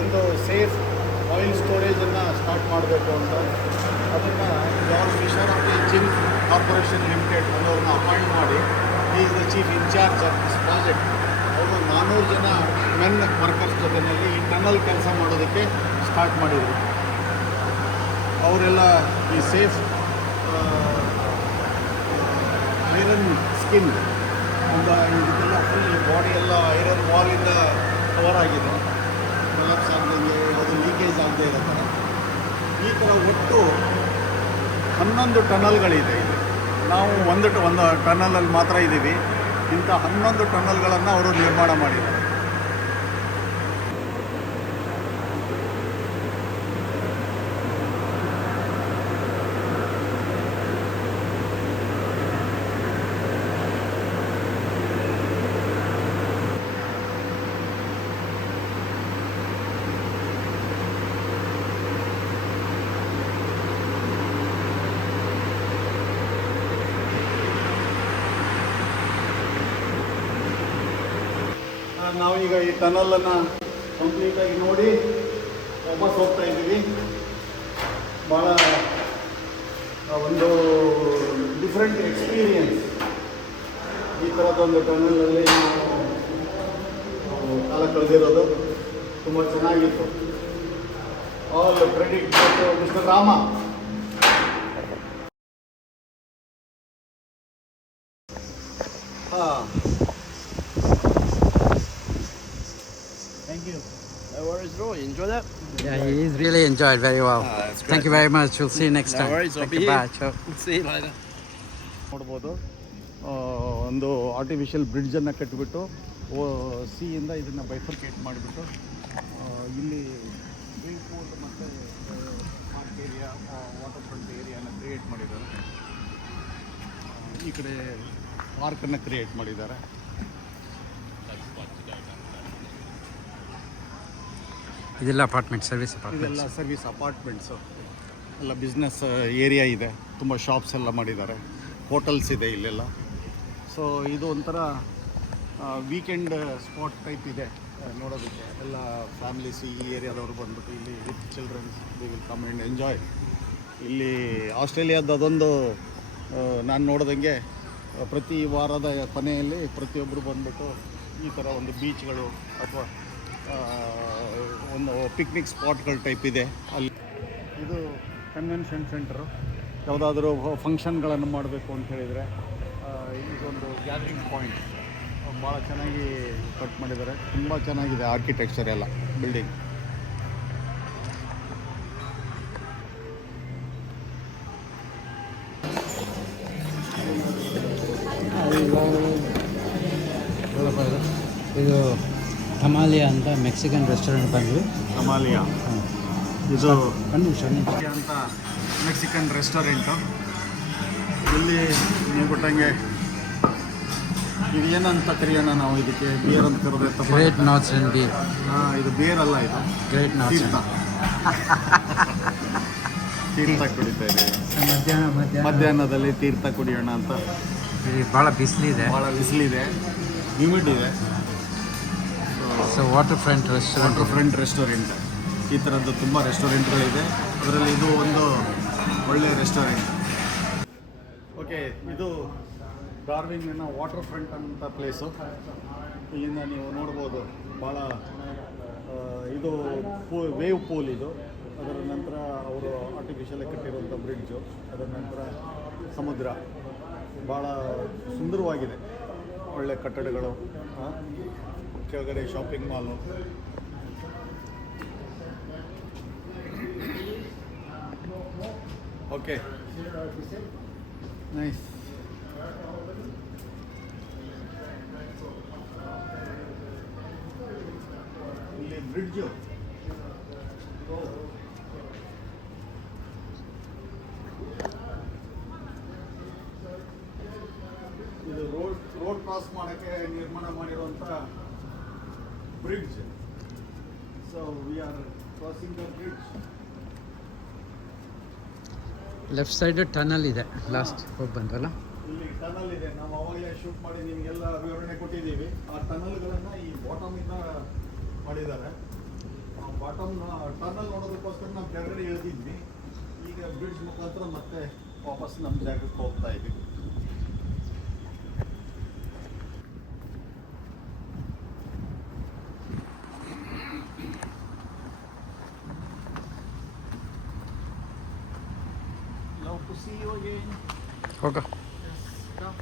ಒಂದು ಸೇಫ್ ಆಯಿಲ್ ಸ್ಟೋರೇಜನ್ನು ಸ್ಟಾರ್ಟ್ ಮಾಡಬೇಕು ಅಂತ. ಅದನ್ನು George Fisher of the Zinc corporation limited ಅನ್ನೋರನ್ನ ಅಪಾಯಿಂಟ್ ಮಾಡಿ, is the chief in charge of this project. ಅವರು 400 ಜನ ಮೆನ್ ವರ್ಕರ್ಸ್ ಜೊತೆಯಲ್ಲಿ ಈ ಟನಲ್ ಕೆಲಸ ಮಾಡೋದಕ್ಕೆ ಸ್ಟಾರ್ಟ್ ಮಾಡಿದರು. ಅವರೆಲ್ಲ ಈ ಸೇಫ್ ಐರನ್ ಸ್ಕಿನ್ ಒಂದು ಇದಕ್ಕೆಲ್ಲ ಫುಲ್ ಬಾಡಿ ಎಲ್ಲ ಐರನ್ ವಾಲಿಂದ ಕವರ್ ಆಗಿದೆ, ಕೊಲಾಪ್ಸ್ ಆಗದಂಗೆ ಅದು ಲೀಕೇಜ್ ಆಗದೆ ಇರೋ ಥರ. ಈ ಥರ ಒಟ್ಟು 11 ಟನಲ್ಗಳಿದೆ ಇಲ್ಲಿ. ನಾವು ಒಂದು ಟನಲಲ್ಲಿ ಮಾತ್ರ ಇದ್ದೀವಿ. ಇಂಥ 11 ಟನಲ್ಗಳನ್ನು ಅವರು ನಿರ್ಮಾಣ ಮಾಡಿದ್ದಾರೆ. ನಾವೀಗ ಈ ಟನಲನ್ನು ಕಂಪ್ಲೀಟಾಗಿ ನೋಡಿ ವಾಪಸ್ ಹೋಗ್ತಾ ಇದ್ದೀವಿ. ಭಾಳ ಒಂದು ಡಿಫ್ರೆಂಟ್ ಎಕ್ಸ್ಪೀರಿಯನ್ಸ್. ಈ ಥರದೊಂದು ಟನಲಲ್ಲಿ ನಾವು ಕಾಲ ಕಳೆದಿರೋದು ತುಂಬ ಚೆನ್ನಾಗಿತ್ತು. All credit mister Rama. ಹಾಂ, Thank you. No worries at all. You enjoy that? Yeah, he's really enjoyed very well. That's great. Thank you very much. We'll see you next No time. worries, I'll Thank be you. here. Bye. Ciao. See you later. ನೋಡ್ಬೋದು. ಒಂದು artificial ಬ್ರಿಡ್ಜನ್ನು ಕಟ್ಟಿಬಿಟ್ಟು ಸಿಯಿಂದ ಇದನ್ನು bifurcate ಮಾಡಿಬಿಟ್ಟು ಇಲ್ಲಿ swimming pool ಮತ್ತು park area, waterfront ಏರಿಯಾನ create ಮಾಡಿದ್ದಾರೆ. ಈ ಕಡೆ ಪಾರ್ಕನ್ನು ಕ್ರಿಯೇಟ್ ಮಾಡಿದ್ದಾರೆ. ಇದೆಲ್ಲ ಅಪಾರ್ಟ್ಮೆಂಟ್, ಸರ್ವಿಸ್ ಅಪಾರ್ಟ್ಮೆಂಟ್. ಇದೆಲ್ಲ ಸರ್ವಿಸ್ ಅಪಾರ್ಟ್ಮೆಂಟ್ಸು, ಎಲ್ಲ ಬಿಸ್ನೆಸ್ ಏರಿಯಾ ಇದೆ. ತುಂಬ ಶಾಪ್ಸ್ ಎಲ್ಲ ಮಾಡಿದ್ದಾರೆ, ಹೋಟೆಲ್ಸ್ ಇದೆ ಇಲ್ಲೆಲ್ಲ. ಸೊ ಇದು ಒಂಥರ ವೀಕೆಂಡ್ ಸ್ಪಾಟ್ ಟೈಪ್ ಇದೆ ನೋಡೋದಕ್ಕೆ. ಎಲ್ಲ ಫ್ಯಾಮಿಲೀಸ್ ಈ ಏರಿಯಾದವರು ಬಂದ್ಬಿಟ್ಟು ಇಲ್ಲಿ with childrens they will come and enjoy. ಇಲ್ಲಿ ಆಸ್ಟ್ರೇಲಿಯಾದ ಅದೊಂದು ನಾನು ನೋಡ್ದಂಗೆ ಪ್ರತಿ ವಾರದ ಕೊನೆಯಲ್ಲಿ ಪ್ರತಿಯೊಬ್ಬರು ಬಂದ್ಬಿಟ್ಟು ಈ ಥರ ಒಂದು ಬೀಚ್ಗಳು ಅಥವಾ ಒಂದು ಪಿಕ್ನಿಕ್ ಸ್ಪಾಟ್ಗಳ ಟೈಪ್ ಇದೆ ಅಲ್ಲಿ. ಇದು ಕನ್ವೆನ್ಷನ್ ಸೆಂಟರು. ಯಾವುದಾದ್ರೂ ಫಂಕ್ಷನ್ಗಳನ್ನು ಮಾಡಬೇಕು ಅಂತ ಹೇಳಿದರೆ ಇದೊಂದು ಗ್ಯಾದರಿಂಗ್ ಪಾಯಿಂಟ್. ಭಾಳ ಚೆನ್ನಾಗಿ ಕಟ್ ಮಾಡಿದ್ದಾರೆ. ತುಂಬ ಚೆನ್ನಾಗಿದೆ ಆರ್ಕಿಟೆಕ್ಚರ್ ಎಲ್ಲ ಬಿಲ್ಡಿಂಗ್. ಇದು ಹಮಾಲಿಯಾ ಅಂತ ಮೆಕ್ಸಿಕನ್ ರೆಸ್ಟೋರೆಂಟ್ ಬಂದ್ವಿ. ಹಮಾಲಿಯಾ ಇದು ಬನ್ನಿ ಅಂತ ಮೆಕ್ಸಿಕನ್ ರೆಸ್ಟೋರೆಂಟು. ಇಲ್ಲಿ ನೀವು ಕೊಟ್ಟಂಗೆ ಇದು ಏನಂತ ಕರೆಯೋಣ ನಾವು ಇದಕ್ಕೆ? ಬಿಯರ್ ಅಂತ ಕರೆದ್ರೆ ತಪ್ಪ. Great northern beer. ಹಾಂ, ಇದು ಬಿಯರ್ ಅಲ್ಲ, ಇದು ಗ್ರೇಟ್ ತೀರ್ಥ. ನಾರ್ತ್ಸರ್ನ್ ತೀರ್ಥ ಕುಡಿತಾ ಇದ್ದೀವಿ. ಮಧ್ಯಾಹ್ನದಲ್ಲಿ ತೀರ್ಥ ಕುಡಿಯೋಣ ಅಂತ. ಭಾಳ ಬಿಸಿಲಿದೆ, ಭಾಳ ಬಿಸಿಲಿದೆ, ಹ್ಯೂಮಿಡ್ ಇದೆ. ಸೊ ವಾಟರ್ ಫ್ರಂಟ್ ರೆಸ್ಟೋರೆಂಟ್ ಈ ಥರದ್ದು ತುಂಬ ರೆಸ್ಟೋರೆಂಟ್ಗಳಿದೆ. ಅದರಲ್ಲಿ ಇದು ಒಂದು ಒಳ್ಳೆಯ ರೆಸ್ಟೋರೆಂಟ್. ಓಕೆ, ಇದು ಡಾರ್ವಿನ್ನ ವಾಟರ್ ಫ್ರಂಟ್ ಅಂತ ಪ್ಲೇಸು. ಇಲ್ಲಿಂದ ನೀವು ನೋಡ್ಬೋದು ಭಾಳ ಇದು ವೇವ್ ಪೂಲ್ ಇದು. ಅದರ ನಂತರ ಅವರು ಆರ್ಟಿಫಿಷಿಯಲ್ ಕಟ್ಟಿರುವಂಥ ಬ್ರಿಡ್ಜು. ಅದರ ನಂತರ ಸಮುದ್ರ. ಭಾಳ ಸುಂದರವಾಗಿದೆ, ಒಳ್ಳೆ ಕಟ್ಟಡಗಳು. ಕೆಳಗಡೆ ಶಾಪಿಂಗ್ ಮಾಲು. Okay, nice. ಇಲ್ಲಿ ಬ್ರಿಡ್ಜು. ಇದು ರೋಡ್ ಕ್ರಾಸ್ ಮಾಡೋಕ್ಕೆ ನಿರ್ಮಾಣ ಮಾಡಿರುವಂಥ bridge. So we are crossing the bridge. Left side tunnel ಇದೆ. ಲಾಸ್ಟ್ ಹೋಗಿ ಬಂದ್ವಲ್ಲ, ಇಲ್ಲಿ ಟನಲ್ ಇದೆ. ನಾವು ಅವಾಗಲೇ ಶೂಟ್ ಮಾಡಿ ನಿಮಗೆಲ್ಲ ವಿವರಣೆ ಕೊಟ್ಟಿದ್ದೀವಿ. ಆ ಟನಲ್ಗಳನ್ನು ಈ ಬಾಟಮಿಂದ ಮಾಡಿದ್ದಾರೆ. ಆ ಟನಲ್ ನೋಡೋದಕ್ಕೋಸ್ಕರ ನಾವು ಕೆಳಗಡೆ ಇಳಿದಿದ್ವಿ. ಈಗ ಬ್ರಿಡ್ಜ್ ಮುಖಾಂತರ ಮತ್ತೆ ವಾಪಸ್ ನಮ್ಮ ಜಾಗಕ್ಕೆ ಹೋಗ್ತಾ ಇದ್ದೀವಿ. Love to see you again. ಹೋಗ. Yes, come.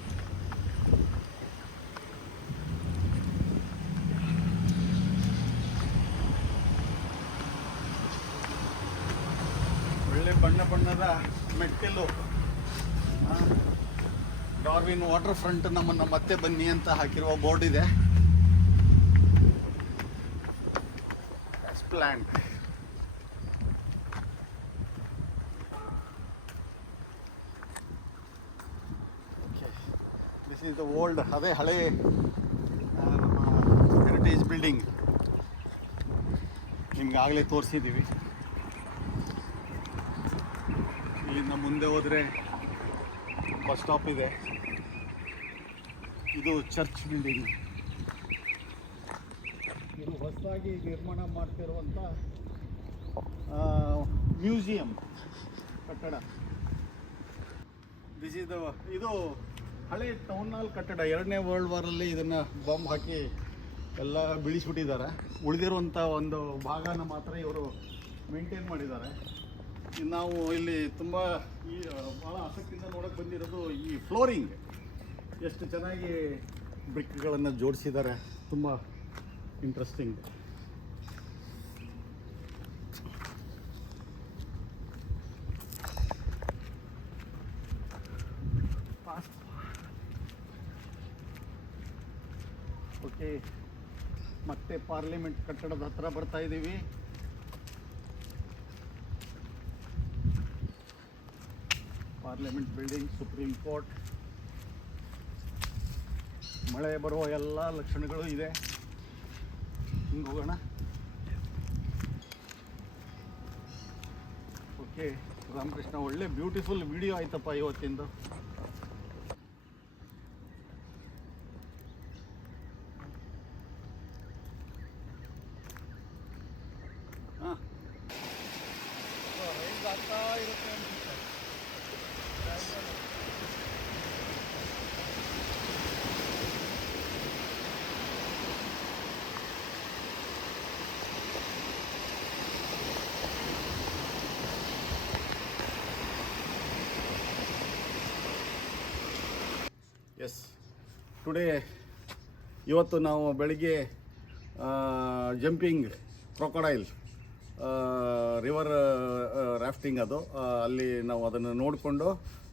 ಬಣ್ಣ ಬಣ್ಣದ ಮೆಟ್ಟಿಲು. ಡಾರ್ವಿನ್ ವಾಟರ್ ಫ್ರಂಟ್ ನಮ್ಮನ್ನು ಮತ್ತೆ ಬನ್ನಿ ಅಂತ ಹಾಕಿರುವ ಬೋರ್ಡ್ ಇದೆ. Plant this is the old, ಅದೇ ಹಳೆ ನಮ್ಮ ಹೆರಿಟೇಜ್ ಬಿಲ್ಡಿಂಗ್ ನಿಮ್ಗೆ ಆಗಲೇ ತೋರಿಸಿದ್ದೀವಿ. ಇಲ್ಲಿಂದ ಮುಂದೆ ಹೋದರೆ ಬಸ್ ಸ್ಟಾಪ್ ಇದೆ. ಇದು ಚರ್ಚ್ ಬಿಲ್ಡಿಂಗ್. ಇದು ಹೊಸದಾಗಿ ನಿರ್ಮಾಣ ಮಾಡ್ತಿರುವಂಥ ಮ್ಯೂಸಿಯಂ ಕಟ್ಟಡ. ಇದು ಹಳೆ ಟೌನ್ ಹಾಲ್ ಕಟ್ಟಡ. 2ನೇ ವರ್ಲ್ಡ್ ವಾರಲ್ಲಿ ಇದನ್ನು ಬಾಂಬ್ ಹಾಕಿ ಎಲ್ಲ ಬೀಳಿಸ್ಬಿಟ್ಟಿದ್ದಾರೆ. ಉಳಿದಿರುವಂಥ ಒಂದು ಭಾಗನ ಮಾತ್ರ ಇವರು ಮೇಂಟೈನ್ ಮಾಡಿದ್ದಾರೆ. ನಾವು ಇಲ್ಲಿ ತುಂಬ ಭಾಳ ಆಸಕ್ತಿಯಿಂದ ನೋಡೋಕ್ಕೆ ಬಂದಿರೋದು ಈ ಫ್ಲೋರಿಂಗ್. ಎಷ್ಟು ಚೆನ್ನಾಗಿ ಬ್ರಿಕ್ಗಳನ್ನು ಜೋಡಿಸಿದ್ದಾರೆ, ತುಂಬ ಇಂಟ್ರೆಸ್ಟಿಂಗ್. ಓಕೆ, ಮತ್ತೆ ಪಾರ್ಲಿಮೆಂಟ್ ಕಟ್ಟಡದ ಹತ್ರ ಬರ್ತಾ ಇದ್ದೀವಿ. Parliament building, supreme court. ಮಳೆ ಬರುವ ಎಲ್ಲ ಲಕ್ಷಣಗಳು ಇದೆ. ಹಿಂಗೆ ಹೋಗೋಣ. ಓಕೆ ರಾಮಕೃಷ್ಣ, ಒಳ್ಳೆ ಬ್ಯೂಟಿಫುಲ್ ವಿಡಿಯೋ ಆಯ್ತಪ್ಪ ಇವತ್ತಿಂದು. ಹಾಂ, ರೈಸ್ ಆಗ್ತಾ ಇರುತ್ತೆ ಅನ್ಸುತ್ತೆ. ಎಸ್, ಟುಡೇ ಇವತ್ತು ನಾವು ಬೆಳಿಗ್ಗೆ ಜಂಪಿಂಗ್ ಕ್ರೊಕೊಡೈಲ್ ರಿವರ್ ರಾಫ್ಟಿಂಗ್ ಅದು ಅಲ್ಲಿ ನಾವು ಅದನ್ನು ನೋಡಿಕೊಂಡು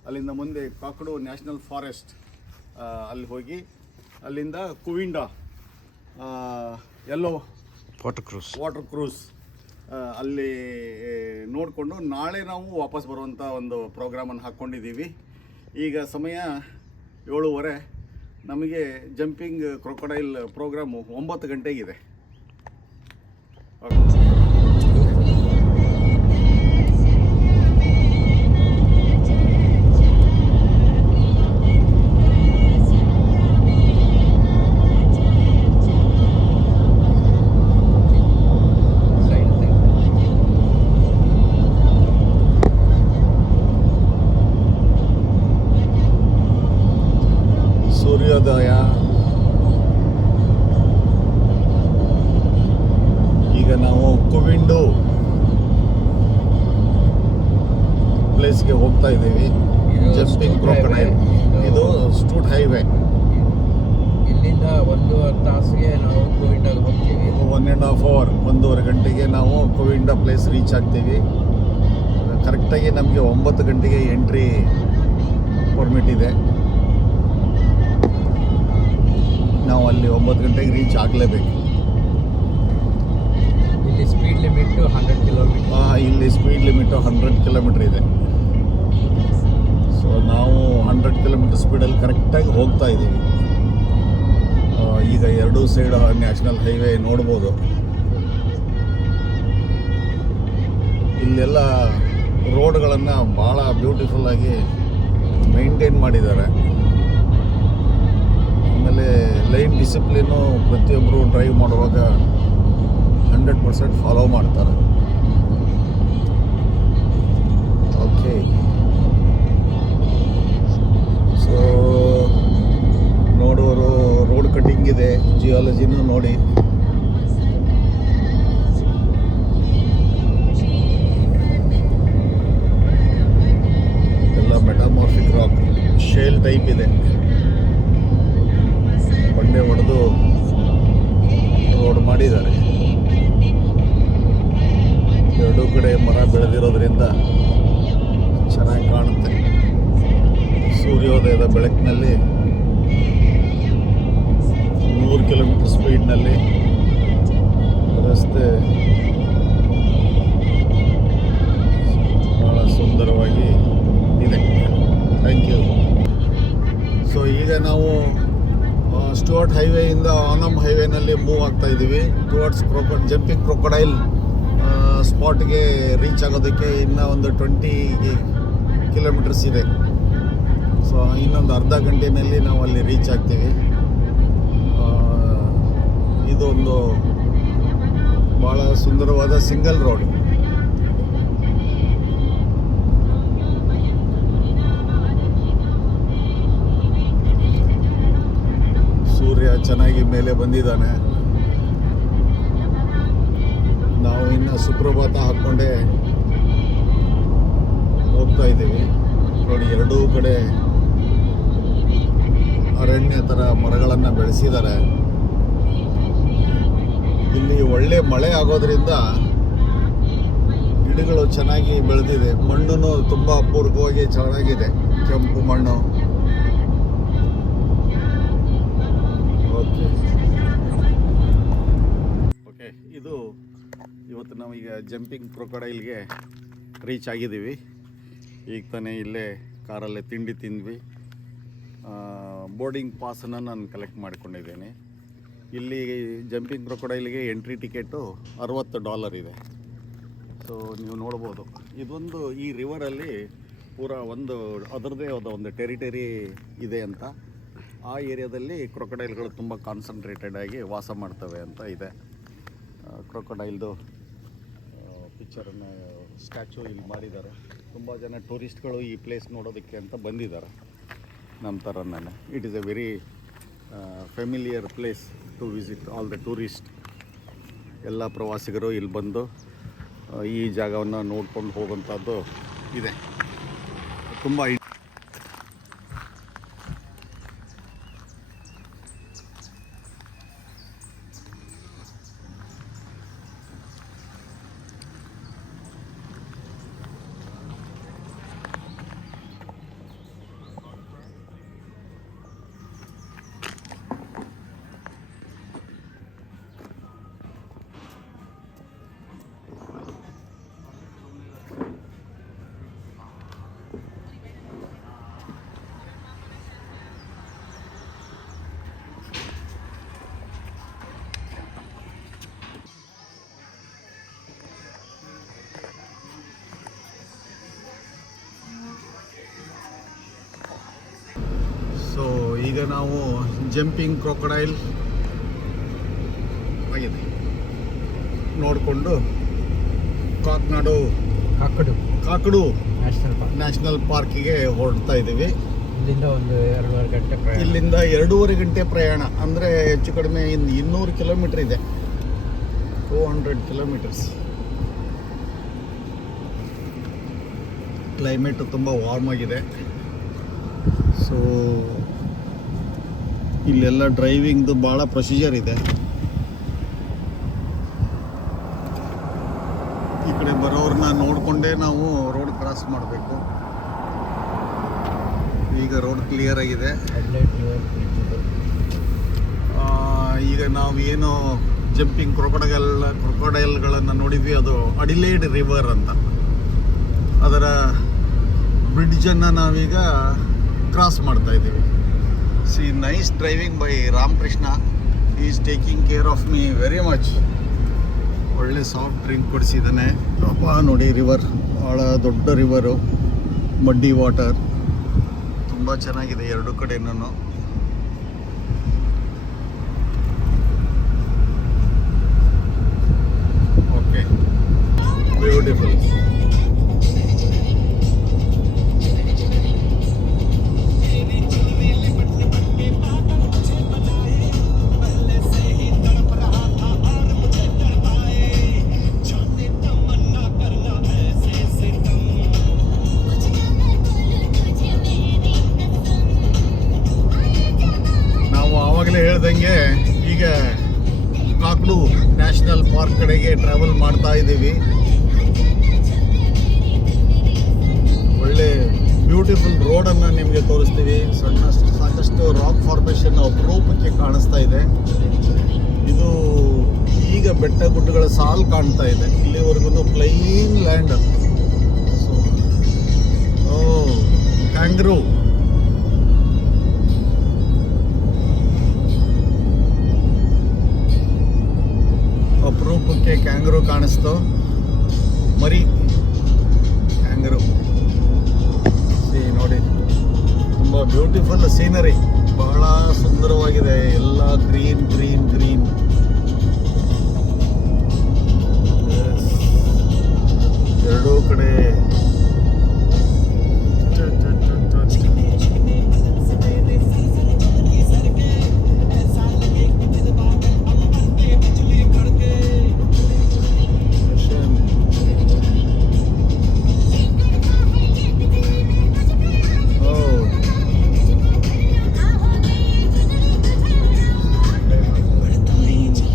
ಅಲ್ಲಿಂದ ಮುಂದೆ ಕಾಕಡು ನ್ಯಾಷನಲ್ ಫಾರೆಸ್ಟ್ ಅಲ್ಲಿ ಹೋಗಿ ಅಲ್ಲಿಂದ ಕುವಿಂಡಾ ಎಲ್ಲೋ ವಾಟರ್ ಕ್ರೂಸ್ ಅಲ್ಲಿ ನೋಡಿಕೊಂಡು ನಾಳೆ ನಾವು ವಾಪಸ್ ಬರುವಂಥ ಒಂದು ಪ್ರೋಗ್ರಾಮನ್ನು ಹಾಕ್ಕೊಂಡಿದ್ದೀವಿ. ಈಗ ಸಮಯ 7:30. ನಮಗೆ ಜಂಪಿಂಗ್ ಕ್ರೊಕೊಡೈಲ್ ಪ್ರೋಗ್ರಾಮು 9 ಗಂಟೆಗಿದೆ. ಸೂರ್ಯೋದಯ. ಈಗ ನಾವು ಕುವಿಂಡು ಪ್ಲೇಸ್ಗೆ ಹೋಗ್ತಾ ಇದ್ದೀವಿ. Jumping crocodile. ಇದು ಸ್ಟೂಟ್ ಹೈವೇ. ಇಲ್ಲಿಂದ 1.5 ತಾಸಿಗೆ ನಾವು ಕುವಿಂಡಾಗೆ ಹೋಗ್ತೀವಿ. 1.5 hour, 1.5 ಗಂಟೆಗೆ ನಾವು ಕುವಿಂಡಾ ಪ್ಲೇಸ್ ರೀಚ್ ಆಗ್ತೀವಿ. ಕರೆಕ್ಟಾಗಿ ನಮಗೆ 9 ಗಂಟೆಗೆ ಎಂಟ್ರಿ ಪರ್ಮಿಟ್ ಇದೆ. ನಾವು ಅಲ್ಲಿ 9 ಗಂಟೆಗೆ ರೀಚ್ ಆಗಲೇಬೇಕು. ಇಲ್ಲಿ ಸ್ಪೀಡ್ ಲಿಮಿಟ್ಟು 100 ಕಿಲೋಮೀಟರ್. ಇಲ್ಲಿ ಸ್ಪೀಡ್ ಲಿಮಿಟು 100 ಕಿಲೋಮೀಟ್ರ್ ಇದೆ. ಸೊ ನಾವು 100 ಕಿಲೋಮೀಟರ್ ಸ್ಪೀಡಲ್ಲಿ ಕರೆಕ್ಟಾಗಿ ಹೋಗ್ತಾ ಇದ್ದೀವಿ. ಈಗ 2 ಸೈಡ್ ನ್ಯಾಷನಲ್ ಹೈವೇ ನೋಡ್ಬೋದು. ಇಲ್ಲೆಲ್ಲ ರೋಡ್ಗಳನ್ನು ಭಾಳ ಬ್ಯೂಟಿಫುಲ್ಲಾಗಿ ಮೇಂಟೈನ್ ಮಾಡಿದ್ದಾರೆ. ಆಮೇಲೆ ಲೈನ್ ಡಿಸಿಪ್ಲಿನು ಪ್ರತಿಯೊಬ್ಬರು ಡ್ರೈವ್ ಮಾಡುವಾಗ 100% ಫಾಲೋ ಮಾಡ್ತಾರೆ. ಓಕೆ, ಸೊ ನೋಡೋರು ರೋಡ್ ಕಟ್ಟಿಂಗ್ ಇದೆ, ಜಿಯಾಲಜಿನೂ ನೋಡಿ. ಎಲ್ಲ ಮೆಟಾಮಾರ್ಫಿಕ್ ರಾಕ್, ಶೇಲ್ ಟೈಪ್ ಇದೆ. ಬಂಡೆ ಹೊಡೆದು ರೋಡ್ ಮಾಡಿದ್ದಾರೆ. 2 ಕಡೆ ಮರ ಬೆಳೆದಿರೋದ್ರಿಂದ ಚೆನ್ನಾಗಿ ಕಾಣುತ್ತೆ. ಸೂರ್ಯೋದಯದ ಬೆಳಕಿನಲ್ಲಿ 100 ಕಿಲೋಮೀಟರ್ ಸ್ಪೀಡ್ನಲ್ಲಿ ರಸ್ತೆ ಭಾಳ ಸುಂದರವಾಗಿ ಇದೆ. Thank you. ಸೊ ಈಗ ನಾವು ಸ್ಟುವರ್ಟ್ ಹೈವೇಯಿಂದ ಆನಮ್ ಹೈವೇನಲ್ಲಿ ಮೂವ್ ಆಗ್ತಾ ಇದ್ದೀವಿ ಟುವರ್ಡ್ಸ್ ಜಂಪಿಂಗ್ ಕ್ರೊಕೊಡೈಲ್ ಸ್ಪಾಟ್ಗೆ ರೀಚ್ ಆಗೋದಕ್ಕೆ ಇನ್ನೂ ಒಂದು 20 ಕಿಲೋಮೀಟರ್ಸ್ ಇದೆ. ಸೊ ಇನ್ನೊಂದು ಅರ್ಧ ಗಂಟೆಯಲ್ಲಿ ನಾವು ಅಲ್ಲಿ ರೀಚ್ ಆಗ್ತೀವಿ. ಇದೊಂದು ಭಾಳ ಸುಂದರವಾದ ಸಿಂಗಲ್ ರೋಡ್. ಸೂರ್ಯ ಚೆನ್ನಾಗಿ ಮೇಲೆ ಬಂದಿದ್ದಾನೆ. ನಾವು ಇನ್ನು ಸುಪ್ರಭಾತ ಹಾಕ್ಕೊಂಡೇ ಹೋಗ್ತಾ ಇದ್ದೀವಿ. ನೋಡಿ, ಎರಡೂ ಕಡೆ ಅರಣ್ಯ ಥರ ಮರಗಳನ್ನು ಬೆಳೆಸಿದ್ದಾರೆ. ಇಲ್ಲಿ ಒಳ್ಳೆ ಮಳೆ ಆಗೋದ್ರಿಂದ ಗಿಡಗಳು ಚೆನ್ನಾಗಿ ಬೆಳೆದಿದೆ. ಮಣ್ಣು ತುಂಬ ಅಪೂರ್ವವಾಗಿ ಚೆನ್ನಾಗಿದೆ, ಕೆಂಪು ಮಣ್ಣು. ಓಕೆ, ಇದು ಇವತ್ತು ನಾವೀಗ ಜಂಪಿಂಗ್ ಕ್ರೊಕೊಡೈಲ್ಗೆ ರೀಚ್ ಆಗಿದ್ದೀವಿ. ಈಗ ತಾನೇ ಇಲ್ಲೇ ಕಾರಲ್ಲೇ ತಿಂಡಿ ತಿಂದ್ವಿ. ಬೋರ್ಡಿಂಗ್ ಪಾಸನ್ನು ನಾನು ಕಲೆಕ್ಟ್ ಮಾಡಿಕೊಂಡಿದ್ದೇನೆ. ಇಲ್ಲಿ ಜಂಪಿಂಗ್ ಕ್ರೊಕೊಡೈಲ್ಗೆ ಎಂಟ್ರಿ ಟಿಕೆಟು $60 ಇದೆ. ಸೊ ನೀವು ನೋಡ್ಬೋದು, ಇದೊಂದು ಈ ರಿವರಲ್ಲಿ ಪೂರಾ ಅದರದ್ದೇ ಆದ ಒಂದು ಟೆರಿಟರಿ ಇದೆ ಅಂತ. ಆ ಏರಿಯಾದಲ್ಲಿ ಕ್ರೊಕೊಡೈಲ್ಗಳು ತುಂಬ ಕಾನ್ಸಂಟ್ರೇಟೆಡ್ ಆಗಿ ವಾಸ ಮಾಡ್ತವೆ ಅಂತ ಇದೆ. ಕ್ರೊಕೊಡೈಲ್ದು ಪಿಕ್ಚರನ್ನು ಸ್ಟ್ಯಾಚು ಇಲ್ಲಿ ಮಾಡಿದ್ದಾರೆ. ತುಂಬ ಜನ ಟೂರಿಸ್ಟ್ಗಳು ಈ ಪ್ಲೇಸ್ ನೋಡೋದಕ್ಕೆ ಅಂತ ಬಂದಿದ್ದಾರೆ ನಮ್ಮ ಥರನೇ. It is a very familiar place to visit all the tourist. ಎಲ್ಲ ಪ್ರವಾಸಿಗರು ಇಲ್ಲಿ ಬಂದು ಈ ಜಾಗವನ್ನು ನೋಡ್ಕೊಂಡು ಹೋಗುವಂಥದ್ದು ಇದೆ. ತುಂಬ ಸೊ ಈಗ ನಾವು ಜಂಪಿಂಗ್ ಕ್ರೊಕೊಡೈಲ್ ಆಗಿದೆ ನೋಡಿಕೊಂಡು ಕಾಕಡು ನ್ಯಾಷನಲ್ ಪಾರ್ಕಿಗೆ ಹೊರಡ್ತಾ ಇದ್ದೀವಿ. ಇಲ್ಲಿಂದ ಒಂದು 2.5 ಗಂಟೆ ಪ್ರಯಾಣ. ಇಲ್ಲಿಂದ 2.5 ಗಂಟೆ ಪ್ರಯಾಣ ಅಂದರೆ ಹೆಚ್ಚು ಕಡಿಮೆ 200 ಕಿಲೋಮೀಟರ್ ಇದೆ. 200 ಕಿಲೋಮೀಟರ್ಸ್. ಕ್ಲೈಮೇಟು ತುಂಬ ವಾರ್ಮ್ ಆಗಿದೆ. ಸೊ ಇಲ್ಲೆಲ್ಲ ಡ್ರೈವಿಂಗ್ದು ಭಾಳ ಪ್ರೊಸೀಜರ್ ಇದೆ. ಈ ಕಡೆ ಬರೋರನ್ನ ನೋಡಿಕೊಂಡೇ ನಾವು ರೋಡ್ ಕ್ರಾಸ್ ಮಾಡಬೇಕು. ಈಗ ರೋಡ್ ಕ್ಲಿಯರ್ ಆಗಿದೆ. ಈಗ ನಾವು ಏನು ಜಂಪಿಂಗ್ ಕ್ರೊಕೊಡೈಲ್ಗಳನ್ನು ನೋಡಿದ್ವಿ, ಅದು ಅಡಿಲೇಡ್ ರಿವರ್ ಅಂತ. ಅದರ ಬ್ರಿಡ್ಜನ್ನು ನಾವೀಗ ಕ್ರಾಸ್ ಮಾಡ್ತಾ ಇದ್ದೀವಿ. See nice driving by Ramakrishna. He is taking care of me very much. ಒಳ್ಳೆ ಸಾಫ್ಟ್ ಡ್ರಿಂಕ್ ಕೊಡಿಸಿದ್ದಾನೆ. ಅಪ್ಪ ನೋಡಿ, ರಿವರ್ ಭಾಳ ದೊಡ್ಡ ರಿವರು, ಮಡ್ಡಿ ವಾಟರ್, ತುಂಬ ಚೆನ್ನಾಗಿದೆ ಎರಡು ಕಡೆನೂ. Okay, beautiful. ಹೇಳ್ದಂಗೆ ಈಗ ಕಾಕಡು ನ್ಯಾಷನಲ್ ಪಾರ್ಕ್ ಕಡೆಗೆ ಟ್ರಾವೆಲ್ ಮಾಡ್ತಾ ಇದ್ದೀವಿ. ಒಳ್ಳೆ ಸಾಕಷ್ಟು ರಾಕ್ ಫಾರ್ಮೇಷನ್ ಅಪರೂಪಕ್ಕೆ ಕಾಣಿಸ್ತಾ ಇದೆ. ಇದು ಈಗ ಬೆಟ್ಟ ಗುಡ್ಡಗಳ ಸಾಲು ಕಾಣ್ತಾ ಇದೆ. ಇಲ್ಲಿವರೆಗೂ ಪ್ಲೈನ್ ಲ್ಯಾಂಡ್. ಸೊ ಕ್ಯಾಂಗ್ರೂ ಅಪರೂಪಕ್ಕೆ ಕ್ಯಾಂಗ್ರೂ ಕಾಣಿಸ್ತು. ಮರಿ ಕ್ಯಾಂಗ್ರೂ ನೋಡಿ, ತುಂಬ ಬ್ಯೂಟಿಫುಲ್ ಸೀನರಿ, ಬಹಳ ಸುಂದರವಾಗಿದೆ. ಎಲ್ಲ ಗ್ರೀನ್ ಗ್ರೀನ್ ಗ್ರೀನ್. ಎರಡೂ ಕಡೆ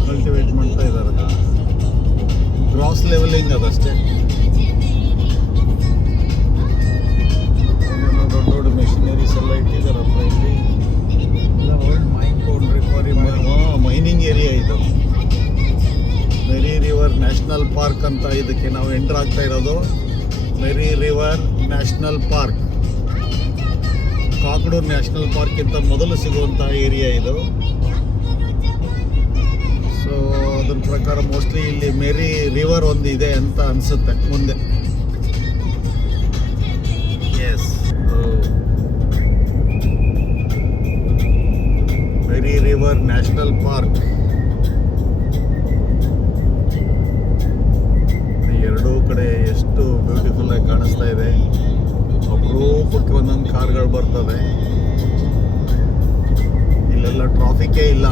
ಕಲ್ಟಿವೇಟ್ ಮಾಡ್ತಾ ಇದ್ದಾರೆ. ಗ್ರಾಸ್ ಲೆವೆಲಿಂಗ್ ಅದಷ್ಟೇ. ದೊಡ್ಡ ದೊಡ್ಡ ಮೆಷಿನರೀಸ್ ಎಲ್ಲ ಇಟ್ಟಿದ್ದಾರಪ್ಪ ಇಲ್ಲಿ. ಮೈನಿಂಗ್ ಏರಿಯಾ ಇದು. ಮೆರಿ ರಿವರ್ ನ್ಯಾಷನಲ್ ಪಾರ್ಕ್ ಅಂತ ಇದಕ್ಕೆ ನಾವು ಎಂಟರ್ ಆಗ್ತಾ ಇರೋದು. ಮೆರಿ ರಿವರ್ ನ್ಯಾಷನಲ್ ಪಾರ್ಕ್ ಕಾಕಡೂರು ನ್ಯಾಷನಲ್ ಪಾರ್ಕ್ಗಿಂತ ಮೊದಲು ಸಿಗುವಂಥ ಏರಿಯಾ ಇದು. ಸೊ ಅದ್ರ ಪ್ರಕಾರ ಮೋಸ್ಟ್ಲಿ ಇಲ್ಲಿ ಮೆರಿ ರಿವರ್ ಒಂದು ಇದೆ ಅಂತ ಅನಿಸುತ್ತೆ ಮುಂದೆ. Yes, Mary river national park. ಎರಡೂ ಕಡೆ ಎಷ್ಟು ಬ್ಯೂಟಿಫುಲ್ ಆಗಿ ಕಾಣಿಸ್ತಾ ಇದೆ. ಅಪರೂಪಕ್ಕೆ ಒಂದೊಂದು ಕಾರ್ಗಳು ಬರ್ತವೆ. ಇಲ್ಲೆಲ್ಲ ಟ್ರಾಫಿಕ್ಕೇ ಇಲ್ಲ.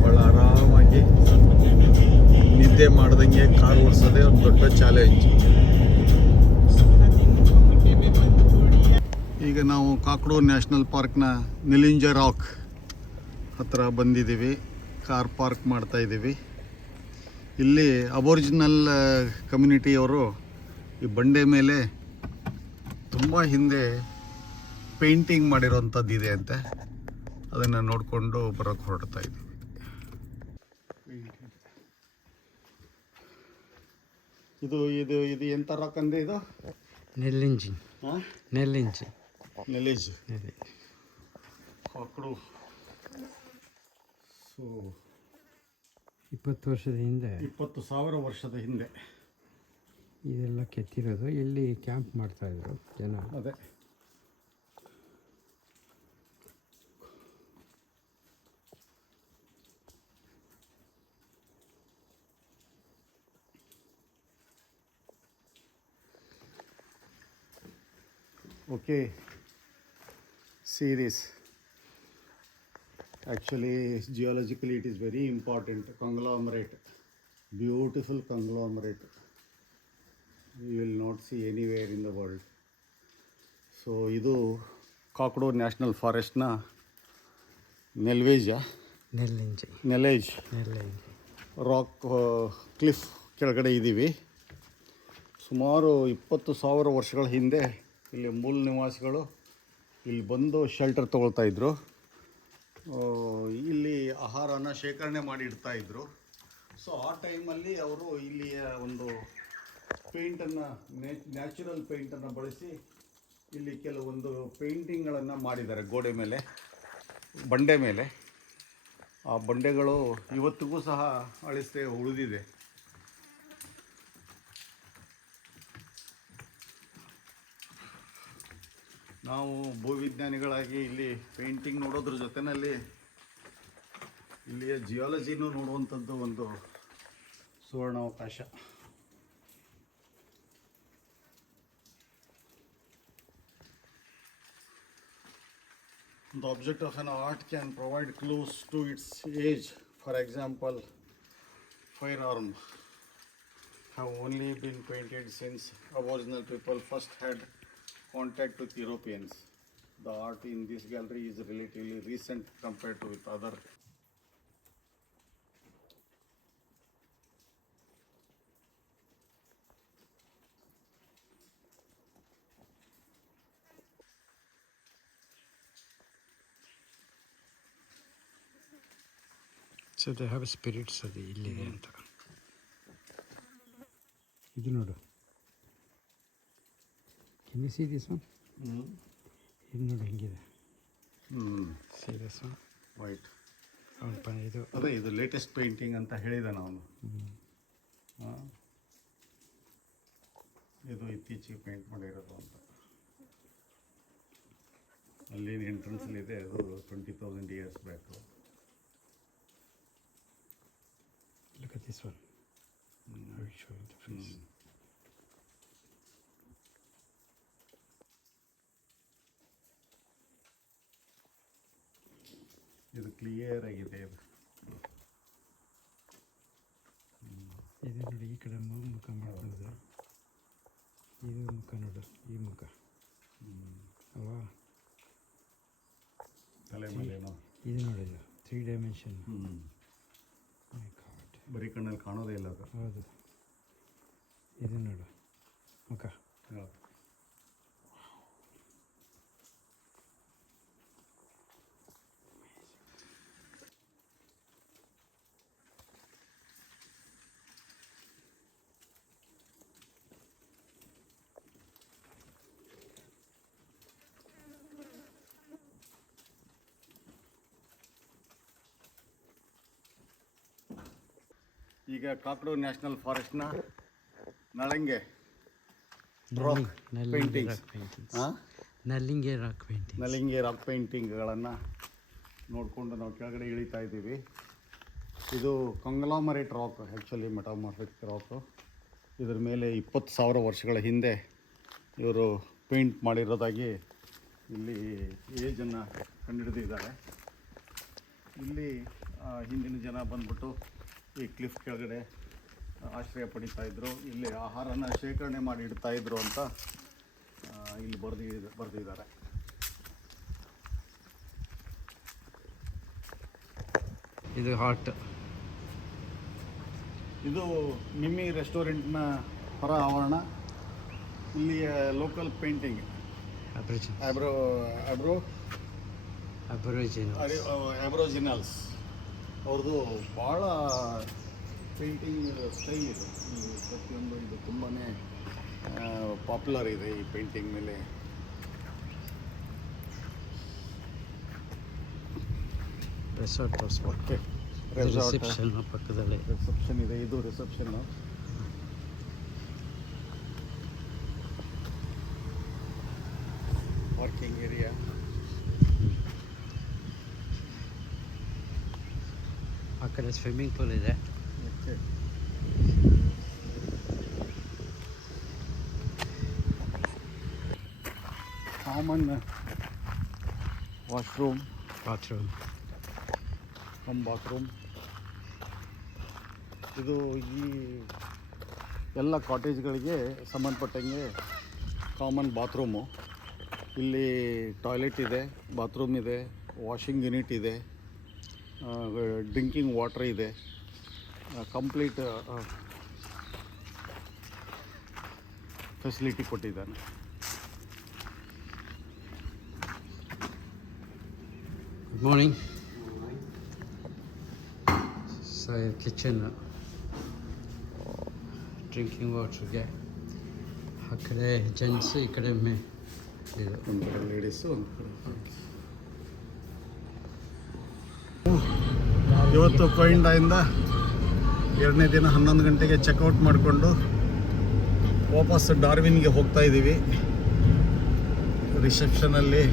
ಭಾಳ ಆರಾಮಾಗಿ ನಿದ್ದೆ ಮಾಡ್ದಂಗೆ ಕಾರ್ ಓಡಿಸೋದೇ ಒಂದು ದೊಡ್ಡ ಚಾಲೆಂಜ್. ಈಗ ನಾವು ಕಾಕಡೂರು ನ್ಯಾಷನಲ್ ಪಾರ್ಕ್ನ ನಿಲಿಂಜ ರಾಕ್ ಹತ್ರ ಬಂದಿದ್ದೀವಿ. ಕಾರ್ ಪಾರ್ಕ್ ಮಾಡ್ತಾ ಇದ್ದೀವಿ. ಇಲ್ಲಿ ಅಬೋರಿಜಿನಲ್ ಕಮ್ಯುನಿಟಿಯವರು ಈ ಬಂಡೆ ಮೇಲೆ ತುಂಬ ಹಿಂದೆ ಪೇಂಟಿಂಗ್ ಮಾಡಿರೋವಂಥದ್ದು ಇದೆ ಅಂತೆ. ಅದನ್ನು ನೋಡಿಕೊಂಡು ಬರೋಕ್ಕೆ ಹೊರಡ್ತಾ ಇದ್ದೀವಿ. ಇದು ಇದು ಇದು ಎಂಥ ರಾಕ್ ಅಂದರೆ ಇದು ನೆಲ್ಲಿಂಜಿ. ಹಾಂ, ನೆಲ್ಲಿಂಜಿ. ನೆಲೇಜ್ ಕಾಕಡು. ಸೊ 20 ವರ್ಷದ ಹಿಂದೆ, 20,000 ವರ್ಷದ ಹಿಂದೆ ಇದೆಲ್ಲ ಕೆತ್ತಿರೋದು. ಇಲ್ಲಿ ಕ್ಯಾಂಪ್ ಮಾಡ್ತಾಯಿದ್ರು ಜನ. ಅದೇ okay. Series. Actually, geologically, it is very important. Conglomerate, beautiful conglomerate. You will not see anywhere in the world. So, ಇದು ಕಾಕಡೂರು ನ್ಯಾಷನಲ್ ಫಾರೆಸ್ಟ್ನ ನೆಲ್ವೇಜಾ ನೆಲ್ಲಿಂಜಿ. ನೆಲೇಜ್ ನೆಲ್ಲಿಂಜಿ ರಾಕ್ ಕ್ಲಿಫ್ ಕೆಳಗಡೆ ಇದ್ದೀವಿ. ಸುಮಾರು 20,000 ವರ್ಷಗಳ ಹಿಂದೆ ಇಲ್ಲಿ ಮೂಲ ನಿವಾಸಿಗಳು ಇಲ್ಲಿ ಬಂದು ಶೆಲ್ಟರ್ ತೊಗೊಳ್ತಾಯಿದ್ರು. ಇಲ್ಲಿ ಆಹಾರನ ಶೇಖರಣೆ ಮಾಡಿ ಇಡ್ತಾಯಿದ್ರು. ಸೊ ಆ ಟೈಮಲ್ಲಿ ಅವರು ಇಲ್ಲಿಯ ಒಂದು ಪೇಂಟನ್ನು ನ್ಯಾಚುರಲ್ ಪೇಂಟನ್ನು ಬಳಸಿ ಇಲ್ಲಿ ಕೆಲವೊಂದು ಪೇಂಟಿಂಗ್ಗಳನ್ನು ಮಾಡಿದ್ದಾರೆ ಗೋಡೆ ಮೇಲೆ, ಬಂಡೆ ಮೇಲೆ. ಆ ಬಂಡೆಗಳು ಇವತ್ತಿಗೂ ಸಹ ಅಳಿಸದೆ ಉಳಿದಿದೆ. ನಾವು ಭೂವಿಜ್ಞಾನಿಗಳಾಗಿ ಇಲ್ಲಿ ಪೇಂಟಿಂಗ್ ನೋಡೋದ್ರ ಜೊತೆಯಲ್ಲಿ ಇಲ್ಲಿಯ ಜಿಯಾಲಜಿನೂ ನೋಡುವಂಥದ್ದು ಒಂದು ಸುವರ್ಣಾವಕಾಶ. The object of an art can provide clues to its age. For example, firearm have only been painted since Aboriginal people first had contact with Europeans. The art in this gallery is relatively recent compared to with other. So they have spirits ಅದು ಇಲ್ಲಿದೆ ಅಂತ. ಇದು ನೋಡು, can you see this one? ಇದು ನೋಡಿ ಹೆಂಗಿದೆ. See this one? White ಇದು ಅದೇ ಇದು ಲೇಟೆಸ್ಟ್ ಪೇಂಟಿಂಗ್ ಅಂತ ಹೇಳಿದಾನೆ ಅವನು. ಇದು ಇತ್ತೀಚೆಗೆ ಪೇಂಟ್ ಮಾಡಿರೋದು ಅಂತ. ಅಲ್ಲಿ ಎಂಟ್ರೆನ್ಸಲ್ಲಿ ಇದೆ, ಅದು 20,000 years back. Look at this one. I will show you the face. ಇದು ಕ್ಲಿಯರ್ ಆಗಿದೆ. ಇದು ನೋಡಿ, ಈ ಕಡೆ ಮುಖ ಮಾಡ್ಬೋದು. ಇದು ಮುಖ ನೋಡು, ಈ ಮುಖ ಅಲ್ವಾ? ತಲೆ ಮೇಲೇನೋ ಇದು ನೋಡಿದ್ದು 3 dimension. ಬರೀ ಕಣ್ಣಲ್ಲಿ ಕಾಣೋದೇ ಇಲ್ಲ ಅದು. ಹೌದು, ಇದು ನೋಡು ಮುಖ. ಈಗ ಕಾಕ್ಡು ನ್ಯಾಷನಲ್ ಫಾರೆಸ್ಟ್ನ Nourlangie rock paintings, Nourlangie rock painting, Nourlangie rock ಪೇಂಟಿಂಗ್ಗಳನ್ನು ನೋಡಿಕೊಂಡು ನಾವು ಕೆಳಗಡೆ ಇಳಿತಾ ಇದ್ದೀವಿ. ಇದು conglomerate rock, actually metamorphic rock. ಇದ್ರ ಮೇಲೆ 20,000 ವರ್ಷಗಳ ಹಿಂದೆ ಇವರು ಪೇಂಟ್ ಮಾಡಿರೋದಾಗಿ ಇಲ್ಲಿ ಏಜನ್ನು ಕಂಡುಹಿಡಿದಿದ್ದಾರೆ. ಇಲ್ಲಿ ಹಿಂದಿನ ಜನ ಬಂದ್ಬಿಟ್ಟು ಈ ಕ್ಲಿಫ್ ಕೆಳಗಡೆ ಆಶ್ರಯ ಪಡಿತಾಯಿದ್ರು, ಇಲ್ಲಿ ಆಹಾರನ ಶೇಖರಣೆ ಮಾಡಿ ಇಡ್ತಾಯಿದ್ರು ಅಂತ ಇಲ್ಲಿ ಬರೆದಿದ್ದಾರೆ. ಇದು ಹಾಟ್. ಇದು ಮಿಮ್ಮಿ ರೆಸ್ಟೋರೆಂಟ್ನ ಹೊರ ಆವರಣ. ಇಲ್ಲಿ ಲೋಕಲ್ ಪೇಂಟಿಂಗ್ ಅಬ್ರೋಜಿನಲ್ಸ್ ಅವ್ರದ್ದು ಭಾಳ ಪೇಂಟಿಂಗ್ ಸ್ಟೈಲ್ ಇದು. ಪ್ರತಿಯೊಂದು ಇದು ತುಂಬಾ ಪಾಪ್ಯುಲರ್ ಇದೆ ಈ ಪೇಂಟಿಂಗ್ ಮೇಲೆ. ರಿಸೆಪ್ಷನ್ ಪಕ್ಕದಲ್ಲಿ ರಿಸೆಪ್ಷನ್ ಇದೆ. ಇದು ರಿಸೆಪ್ಷನ್ನು. Parking area. ಆ ಕಡೆ ಸ್ವಿಮ್ಮಿಂಗ್ ಪೂಲ್ ಇದೆ. ಕಾಮನ್ ಬಾತ್ರೂಮ್ ಇದು ಈ ಎಲ್ಲ ಕಾಟೇಜ್ಗಳಿಗೆ ಸಂಬಂಧಪಟ್ಟಂಗೆ ಕಾಮನ್ ಬಾತ್ರೂಮು. ಇಲ್ಲಿ ಟಾಯ್ಲೆಟ್ ಇದೆ, ಬಾತ್ರೂಮ್ ಇದೆ, ವಾಷಿಂಗ್ ಯೂನಿಟ್ ಇದೆ, ಡ್ರಿಂಕಿಂಗ್ ವಾಟರ್ ಇದೆ, ಕಂಪ್ಲೀಟ್ ಫೆಸಿಲಿಟಿ ಕೊಟ್ಟಿದ್ದಾನೆ. Good morning. So kitchen, drinking ವಾಟರ್ಗೆ. ಆ ಕಡೆ ಜೆಂಟ್ಸ್, ಈ ಕಡೆ ಇದು ಒಂದು ಕಡೆ ಲೇಡೀಸು, ಒಂದು ಕಡೆ. ಇವತ್ತು ಕೊಯಿಂಡಾಯಿಂದ 2ನೇ ದಿನ 11 ಗಂಟೆಗೆ ಚೆಕ್ಔಟ್ ಮಾಡಿಕೊಂಡು ವಾಪಸ್ ಡಾರ್ವಿನ್ಗೆ ಹೋಗ್ತಾ ಇದ್ದೀವಿ. ರಿಸೆಪ್ಷನಲ್ಲಿ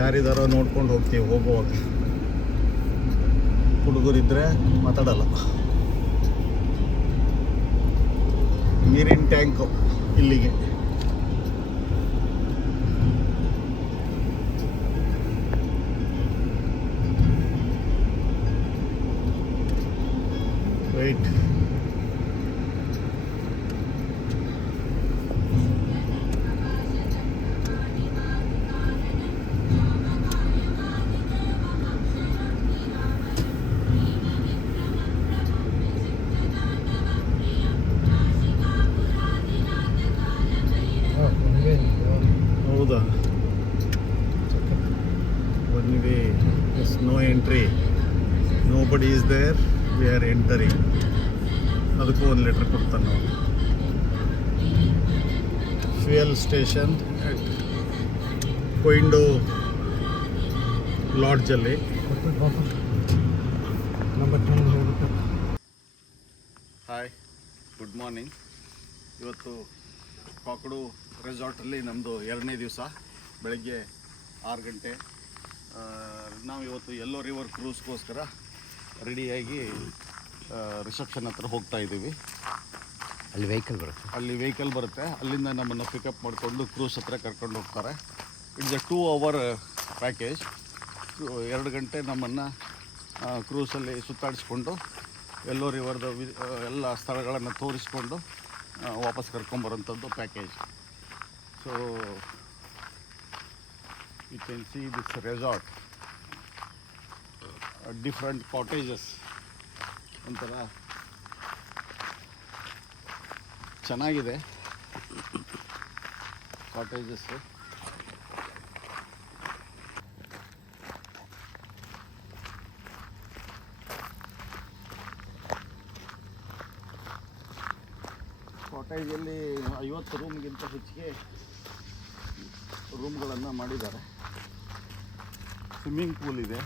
ಯಾರಿದ್ದಾರೋ ನೋಡ್ಕೊಂಡು ಹೋಗ್ತೀವಿ ಹೋಗುವಾಗ. ಹುಡುಗರಿದ್ದರೆ ಮಾತಾಡಲ್ಲ. ನೀರಿನ ಟ್ಯಾಂಕು ಇಲ್ಲಿಗೆ. ರೈಟ್. ಹೌದಾ? One way, no entry, no nobody is there, we are entering. ಅದಕ್ಕೂ ಒಂದು ಲೆಟರ್ ಕೊಡ್ತಾನೆ ನಾವು. ಫ್ಯೂಯಲ್ ಸ್ಟೇಷನ್ ಅಟ್ ಕೊಯಿಂಡೋ ಲಾಡ್ಜಲ್ಲಿ. Hi, good morning. ಇವತ್ತು ಕಾಕಡು ರೆಸಾರ್ಟಲ್ಲಿ ನಮ್ಮದು 2ನೇ ದಿವಸ. ಬೆಳಗ್ಗೆ 6 ಗಂಟೆ. ನಾವು ಇವತ್ತು ಯೆಲ್ಲೋ ರಿವರ್ ಕ್ರೂಸ್ಗೋಸ್ಕರ ರೆಡಿಯಾಗಿ ರಿಸೆಪ್ಷನ್ ಹತ್ರ ಹೋಗ್ತಾ ಇದ್ದೀವಿ. ಅಲ್ಲಿ ವೆಹಿಕಲ್ ಬರುತ್ತೆ. ಅಲ್ಲಿಂದ ನಮ್ಮನ್ನು ಪಿಕಪ್ ಮಾಡಿಕೊಂಡು ಕ್ರೂಸ್ ಹತ್ರ ಕರ್ಕೊಂಡು ಹೋಗ್ತಾರೆ. It's A 2 hour package. 2 ಗಂಟೆ ನಮ್ಮನ್ನು ಕ್ರೂಸಲ್ಲಿ ಸುತ್ತಾಡಿಸ್ಕೊಂಡು ಯೆಲ್ಲೋ ರಿವರ್ದ ಎಲ್ಲ ಸ್ಥಳಗಳನ್ನು ತೋರಿಸ್ಕೊಂಡು ವಾಪಸ್ ಕರ್ಕೊಂಬರೋಂಥದ್ದು package. So you can see this resort, different cottages. ಒಂಥರ ಚೆನ್ನಾಗಿದೆ ಕಾಟೇಜಸ್ಸು. ಕಾಟೇಜಲ್ಲಿ 50 ರೂಮ್ಗಿಂತ ಹೆಚ್ಚಿಗೆ ರೂಮ್ಗಳನ್ನು ಮಾಡಿದ್ದಾರೆ. ಸ್ವಿಮ್ಮಿಂಗ್ ಪೂಲ್ ಇದೆ,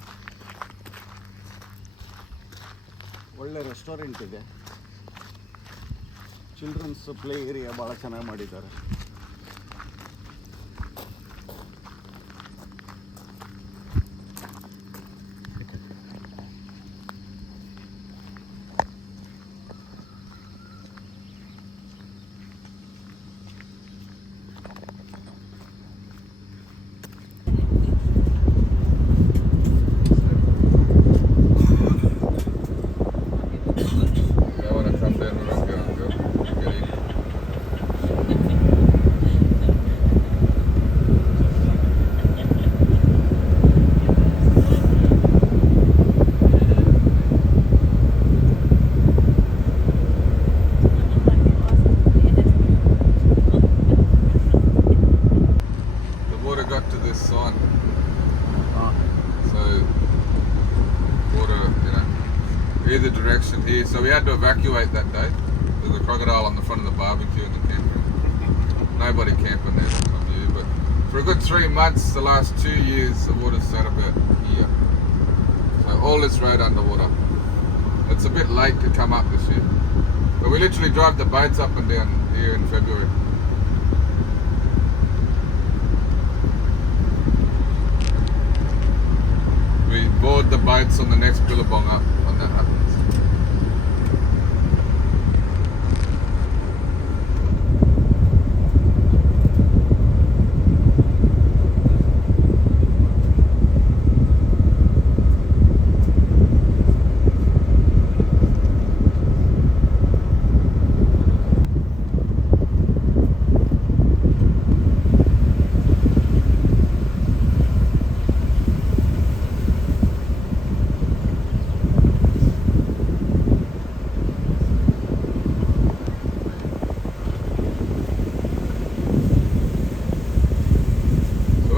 ಒಳ್ಳೆ ರೆಸ್ಟೋರೆಂಟ್ ಇದೆ, ಚಿಲ್ಡ್ರನ್ಸ್ ಪ್ಲೇ ಏರಿಯಾ ಭಾಳ ಚೆನ್ನಾಗಿ ಮಾಡಿದ್ದಾರೆ. The direction here, so we had to evacuate that day. There's a crocodile on the front of the barbecue in the campground. Nobody camping there that time of year, but for a good 3 months, the last 2 years, the water's sat about here. So all this road underwater. It's a bit late to come up this year, but we literally drive the boats up and down here in February. We board the boats on the next billabong up when that happens.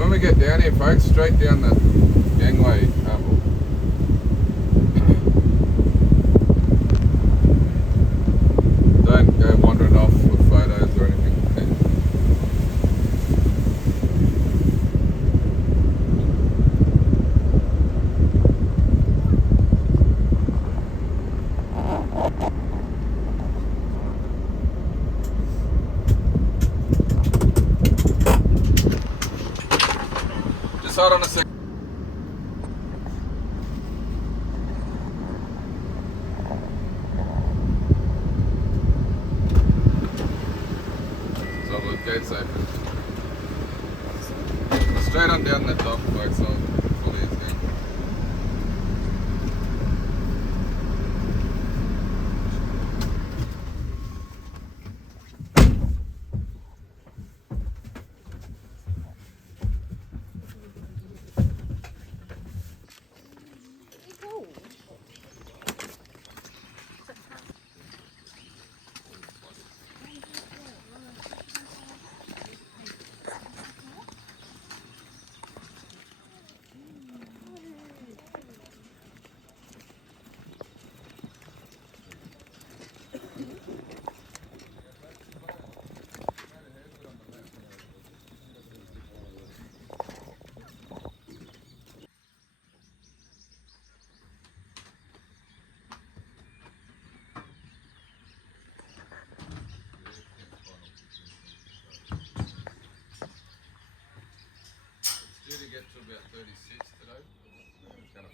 When we get down here, folks, straight down the gangway. Don't go wandering off with photos or anything. Just hold on a second. So the gate's open. Straight on down that dock, folks. So full easy.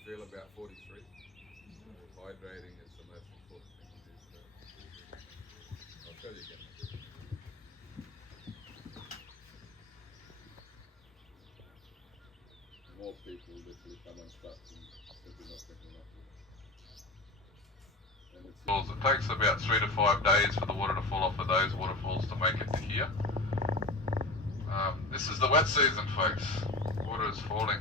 feel about 43. So hydrating is the most important thing to do for that. I'll show you again. More people literally come unstuck and simply not drinking enough water. It takes about 3 to 5 days for the water to fall off of those waterfalls to make it to here. This is the wet season, folks. Water is falling.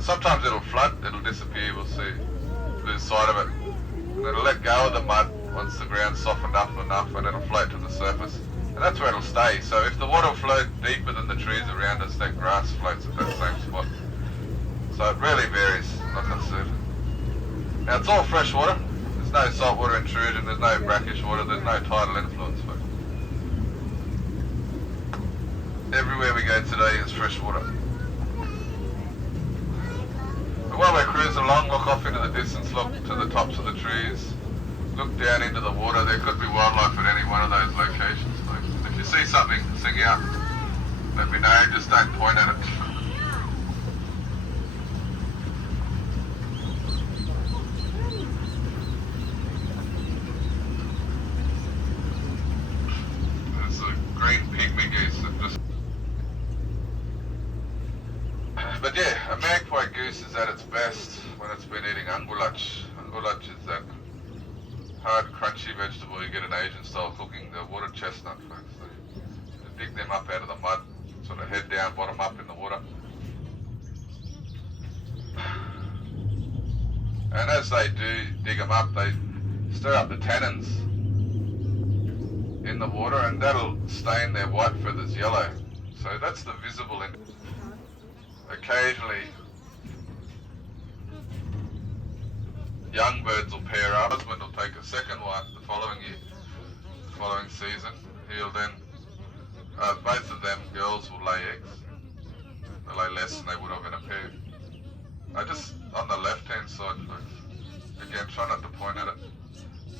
Sometimes it'll flood, it'll disappear, we'll see, lose sight of it. And it'll let go of the mud once the ground's softened up enough, and it'll float to the surface. And that's where it'll stay. So if the water flowed deeper than the trees around us, that grass floats at that same spot. So it really varies, like I said. Now it's all fresh water. There's no saltwater intrusion, there's no brackish water, there's no tidal influence, folks. Everywhere we go today is fresh water. But while we're cruising along, look off into the distance, look to the tops of the trees, look down into the water. There could be wildlife at any one of those locations, folks. If you see something, sing out. Let me know, just don't point at it. There's a green pygmy geese that just... But yeah, a magpie goose is at its best when it's been eating angulach. Angulach is that hard, crunchy vegetable you get in Asian style cooking, the water chestnut, folks. They dig them up out of the mud, sort of head down, bottom up in the water. And as they do dig them up, they stir up the tannins in the water, and that'll stain their white feathers yellow. So that's the visible end. Occasionally, young birds will pair up. The husband will take a second wife the following year, the following season. He'll then, both of them girls will lay eggs. They lay less than they would have in a pair. Just on the left-hand side, folks. Again, try not to point at it.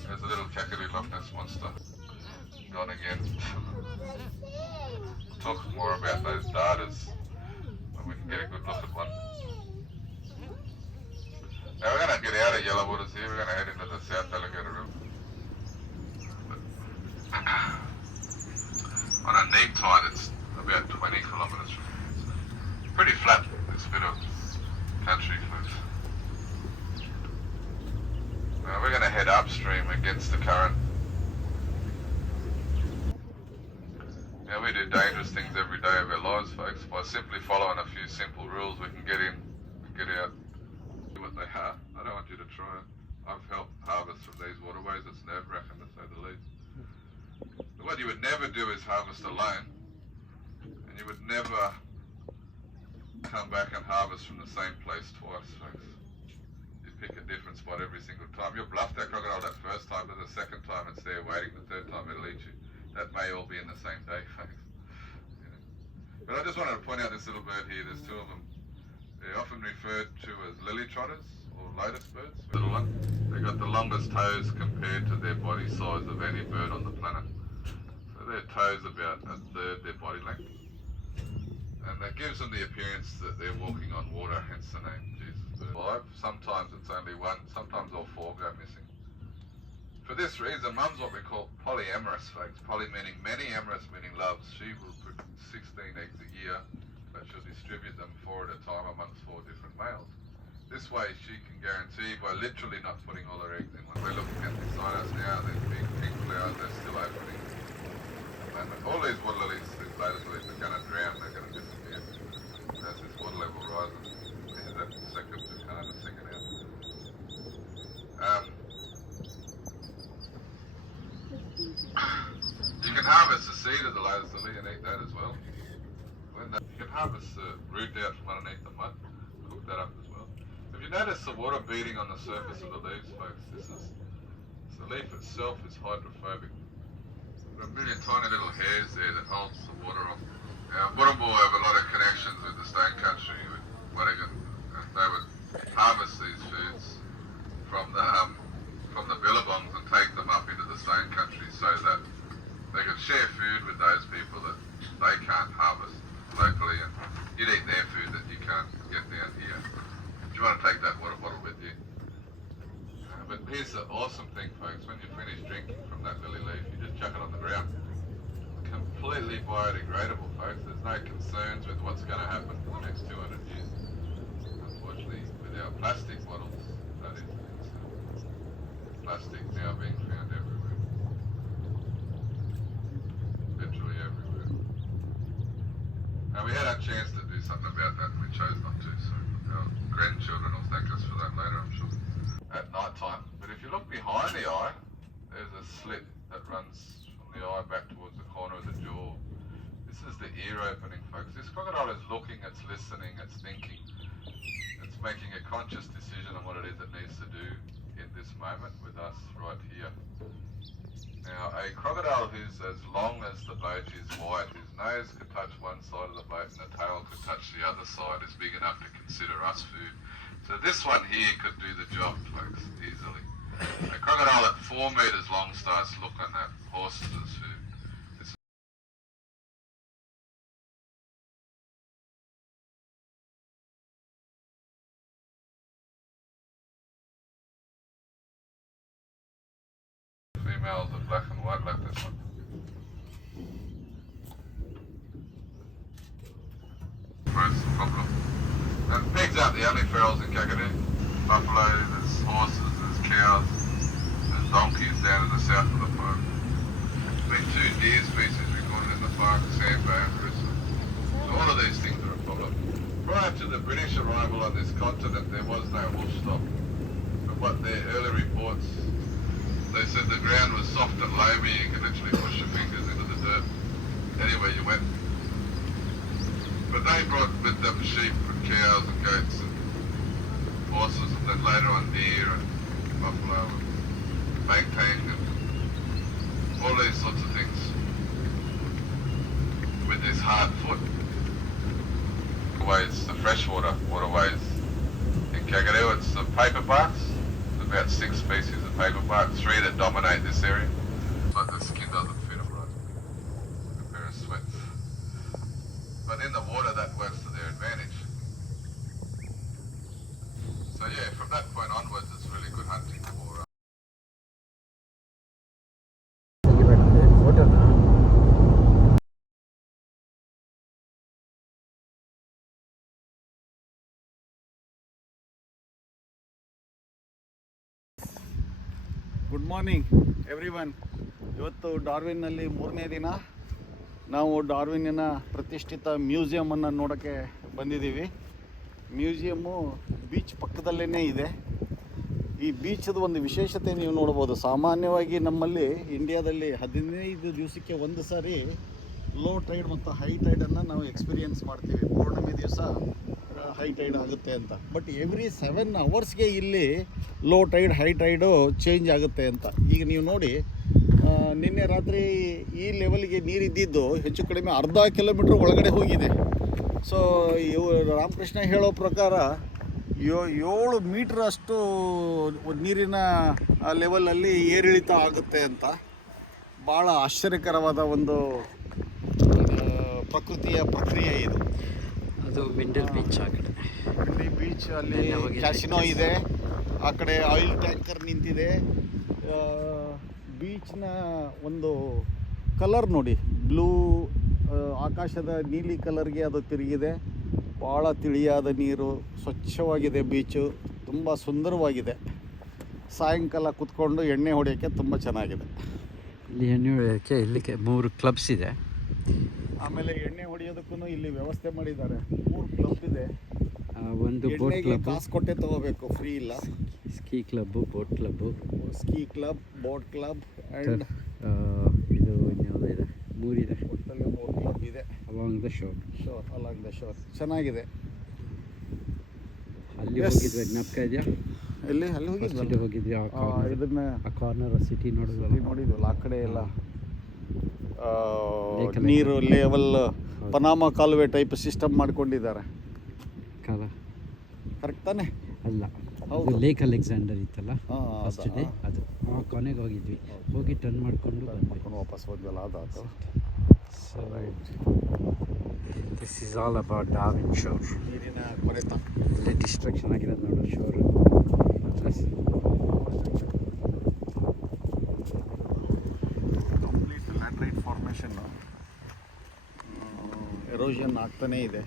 There's a little Kakadu Loch Ness monster. Gone again. We'll talk more about those darters. We can get a good look at one. Now we're going to get out of Yellow Waters here, we're going to head into the South Alligator River. On a neap tide it's about 20 kilometres from here. So pretty flat, this bit of country, folks. Now we're going to head upstream against the current. Now we do dangerous things every day of our lives, folks. By simply following a few simple rules, we can get in, get out, do what they are. I don't want you to try it. I've helped harvest from these waterways. It's nerve-wracking to say the least. But what you would never do is harvest alone, and you would never come back and harvest from the same place twice, folks. You pick a different spot every single time. You'll bluff that crocodile that first time, but the second time it's there waiting, the third time it'll eat you. That may all be in the same day, folks. Yeah. But I just wanted to point out this little bird here. There's two of them. They're often referred to as lily trotters or lotus birds. Little one. They got the longest toes compared to their body size of any bird on the planet. So their toes about a third their body length. And that gives them the appearance that they're walking on water, hence the name Jesus Bird. Sometimes it's only one, sometimes all four go missing. For this reason, mum's what we call polyamorous, folks. Poly meaning many, amorous meaning loves. She will put 16 eggs a year, but she'll distribute them 4 at a time amongst 4 different males. This way she can guarantee by literally not putting all her eggs in one. We're looking at beside us now, these big pink flowers, they're still opening. And all these water lilies, these lotus lilies, are going to drown, they're going to disappear. As this water level rises, there's that second cicada singing out. You can harvest the seed of the lotus lily and eat that as well. You can harvest the root out from underneath the mud, cook that up as well. If you notice the water beating on the surface of the leaves, folks, the leaf itself is hydrophobic. There are a million tiny little hairs there that holds the water off. Now, Warrnambool have a lot of connections with the Stone Country, with Wadigan, and they would harvest these foods from the billabongs and take them up into the Stone Country so that they could share food with those people that they can't harvest locally, and you'd eat their food that you can't get down here. here's the awesome thing, folks. When you finish drinking from that lily leaf, you just chuck it on the ground. Completely biodegradable, folks. There's no concerns with what's going to happen for the next 200 years. Unfortunately, with our plastic bottles, that is, plastic now being found everywhere. Literally everywhere. And we had a chance to do something about that and we chose not to, so our grandchildren will thank us for that later, I'm sure. At night time. But if you look behind the eye, there's a slit that runs from the eye back towards the corner of the jaw. This is the ear opening, folks. This crocodile is looking, it's listening, it's thinking. It's making a conscious decision on what it is it needs to do in this moment with us right here. Now, a crocodile who's as long as the boat is wide, his nose could touch one side of the boat and the tail could touch the other side, is big enough to consider us food. So this one here could do the job, folks, easily. A crocodile at 4 meters long starts looking at horses as food. It's females are black and white like this one. Where's the problem? And pigs aren't the only ferals in Kakadu. Buffalo, there's horses, there's cows, there's donkeys down in the south of the park. There's been 2 deer species recorded in the park, sambar and gristle. So all of these things are a problem. Prior to the British arrival on this continent, there was no wolf stock. But what their early reports, they said the ground was soft and loamy, you could literally push your fingers into the dirt anywhere you went. But they brought with them sheep and cows and goats and horses, and then later on deer and buffalo and bangtang and all these sorts of things with this hard foot. Ways, the freshwater waterways in Kakadu, it's the paperbarks. There's about 6 species of paperbark, 3 that dominate this area. But the skin doesn't fit them right. A pair of sweats. But in the water, that works to their advantage. So yeah, from that point onwards, it's really good hunting for. Good morning everyone. ಇವತ್ತು ಡಾರ್ವಿನ್ನಲ್ಲಿ 3ನೇ ದಿನ. ನಾವು ಡಾರ್ವಿನ್ನಿನ ಪ್ರತಿಷ್ಠಿತ ಮ್ಯೂಸಿಯಮನ್ನು ನೋಡೋಕ್ಕೆ ಬಂದಿದ್ದೀವಿ. Museum beach ಪಕ್ಕದಲ್ಲೇ ಇದೆ. ಈ ಬೀಚದ ಒಂದು ವಿಶೇಷತೆ ನೀವು ನೋಡ್ಬೋದು. ಸಾಮಾನ್ಯವಾಗಿ ನಮ್ಮಲ್ಲಿ ಇಂಡಿಯಾದಲ್ಲಿ 15 ದಿವಸಕ್ಕೆ ಒಂದು ಸಾರಿ ಲೋ ಟೈಡ್ ಮತ್ತು ಹೈ ಟೈಡನ್ನು ನಾವು ಎಕ್ಸ್ಪೀರಿಯೆನ್ಸ್ ಮಾಡ್ತೀವಿ. ಪೌರ್ಣಮಿ ದಿವಸ ಹೈ ಟೈಡ್ ಆಗುತ್ತೆ ಅಂತ. ಬಟ್ ಎವ್ರಿ 7 ಅವರ್ಸ್ಗೆ ಇಲ್ಲಿ low Tide high tide change ಆಗುತ್ತೆ ಅಂತ. ಈಗ ನೀವು ನೋಡಿ, ನಿನ್ನೆ ರಾತ್ರಿ ಈ ಲೆವೆಲ್ಗೆ ನೀರಿದ್ದಿದ್ದು ಹೆಚ್ಚು ಕಡಿಮೆ ಅರ್ಧ ಕಿಲೋಮೀಟ್ರ್ ಒಳಗಡೆ ಹೋಗಿದೆ. ಸೊ ರಾಮಕೃಷ್ಣ ಹೇಳೋ ಪ್ರಕಾರ 7 ಮೀಟ್ರ್ ಅಷ್ಟು ನೀರಿನ ಲೆವೆಲಲ್ಲಿ ಏರಿಳಿತ ಆಗುತ್ತೆ ಅಂತ. ಭಾಳ ಆಶ್ಚರ್ಯಕರವಾದ ಒಂದು ಪ್ರಕೃತಿಯ ಪ್ರಕ್ರಿಯೆ ಇದು. ಅದು ಮಿಂಡಲ್ ಬೀಚ್ ಆ ಕಡೆ. ಇಲ್ಲಿ ಬೀಚ್ ಅಲ್ಲಿ ಕ್ಯಾಸಿನೋ ಇದೆ, ಆ ಕಡೆ ಆಯಿಲ್ ಟ್ಯಾಂಕರ್ ನಿಂತಿದೆ. ಬೀಚ್ನ ಒಂದು ಕಲರ್ ನೋಡಿ, ಬ್ಲೂ ಆಕಾಶದ ನೀಲಿ ಕಲರ್ಗೆ ಅದು ತಿರುಗಿದೆ. ಭಾಳ ತಿಳಿಯಾದ ನೀರು, ಸ್ವಚ್ಛವಾಗಿದೆ ಬೀಚು, ತುಂಬ ಸುಂದರವಾಗಿದೆ. ಸಾಯಂಕಾಲ ಕುತ್ಕೊಂಡು ಎಣ್ಣೆ ಹೊಡೆಯೋಕ್ಕೆ ತುಂಬ ಚೆನ್ನಾಗಿದೆ. ಇಲ್ಲಿ ಎಣ್ಣೆ ಹೊಡೆಯೋಕ್ಕೆ ಇಲ್ಲಿ 3 ಕ್ಲಬ್ಸ್ ಇದೆ. ಆಮೇಲೆ ಎಣ್ಣೆ ಹೊಡೆಯೋದಕ್ಕೂ ಇಲ್ಲಿ ವ್ಯವಸ್ಥೆ ಮಾಡಿದ್ದಾರೆ. 3 ಕ್ಲಬ್ ಇದೆ. ಒಂದು ಬೋಟ್ ಕ್ಲಬ್, ಕಾಸು ಕೊಟ್ಟೆ ತಗೋಬೇಕು, ಫ್ರೀ ಇಲ್ಲ. Ski club, boat club, ski club, boat club and ಇದು ಇನ್ಯಾವುದೋ ಇದೆ, 3 ಇದೆ. ಒಟ್ಟಲ್ಲಿ 3 ಕ್ಲಬ್ ಇದೆ along the shore. Along the shore ಚೆನ್ನಾಗಿದೆ. ಅಲ್ಲಿ ಹೋಗಿದ್ವಿ, ಜ್ಞಾಪಕ ಇದೆಯಾ? ಅಲ್ಲಿ ಹೋಗಿದ್ವಿ. ಇದನ್ನ ಆ ಕಾರ್ನರ್ ಸಿಟಿ ನೋಡಿದ್ವಲ್ಲ, ಆ ಕಡೆ ಎಲ್ಲ ನೀರು ಲೆವೆಲ್ ಪನಾಮ ಕಾಲುವೆ ಟೈಪ್ ಸಿಸ್ಟಮ್ ಮಾಡ್ಕೊಂಡಿದ್ದಾರೆ. ಕರೆಕ್ಟ್ ತಾನೆ? ಅಲ್ಲ, ಹೌದು, ಲೇಕ್ ಅಲೆಕ್ಸಾಂಡರ್ ಇತ್ತಲ್ಲ ಫಸ್ಟ್ ಡೇ, ಅದು ಆ ಕೊನೆಗೆ ಹೋಗಿದ್ವಿ. ಹೋಗಿ ಟರ್ನ್ ಮಾಡ್ಕೊಂಡು ವಾಪಸ್ ಬಂದ್ವಲ್ಲ, ಅದಾಯ್ತು. So this is all about Darwin shore. ನೀರಿನ ಕೊರೆತ ಇಲ್ಲಿ ಡಿಸ್ಟ್ರಕ್ಷನ್ ಆಗಿರೋದು ನೋಡು ಶೋರು. ಎರೋಷನ್ ಆಗ್ತಾನೇ ಇದೆ.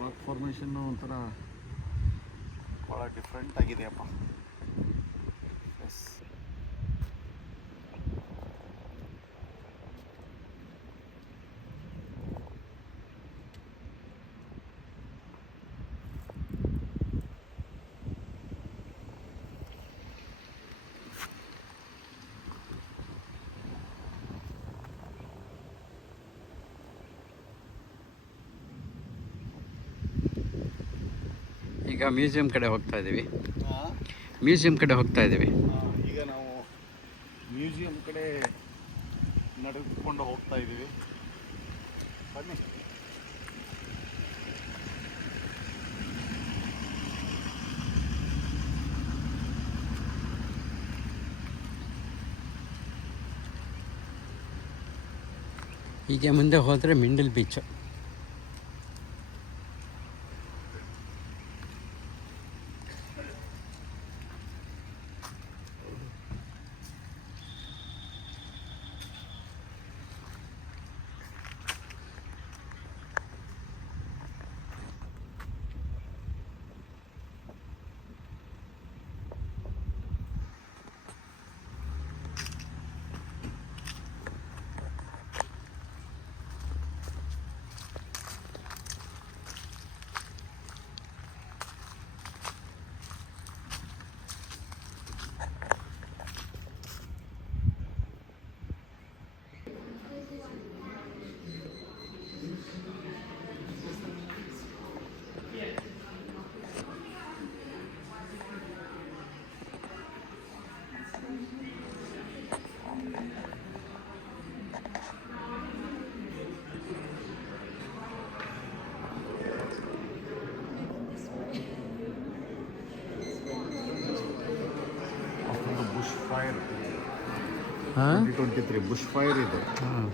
ರಾಕ್ ಫಾರ್ಮೇಷನ್ನು ಒಂಥರ ಭಾಳ ಡಿಫ್ರೆಂಟ್ ಆಗಿದೆಯಪ್ಪ. ಎಸ್, ಈಗ ಮ್ಯೂಸಿಯಂ ಕಡೆ ಹೋಗ್ತಾ ಇದ್ದೀವಿ. ಮ್ಯೂಸಿಯಂ ಕಡೆ ಹೋಗ್ತಾ ಇದ್ದೀವಿ. ಈಗ ನಾವು ಮ್ಯೂಸಿಯಂ ಕಡೆ ನಡೆದುಕೊಂಡು ಹೋಗ್ತಾ ಇದ್ದೀವಿ. ಬನ್ನಿ. ಹೀಗೆ ಮುಂದೆ ಹೋದರೆ ಮಿಂಡಲ್ ಬೀಚು. ಬುಷ್ ಫೈರ್ ಹಾಂ 2023 ಬುಷ್ ಫೈರ್ ಇದೆ. ಹಾಂ.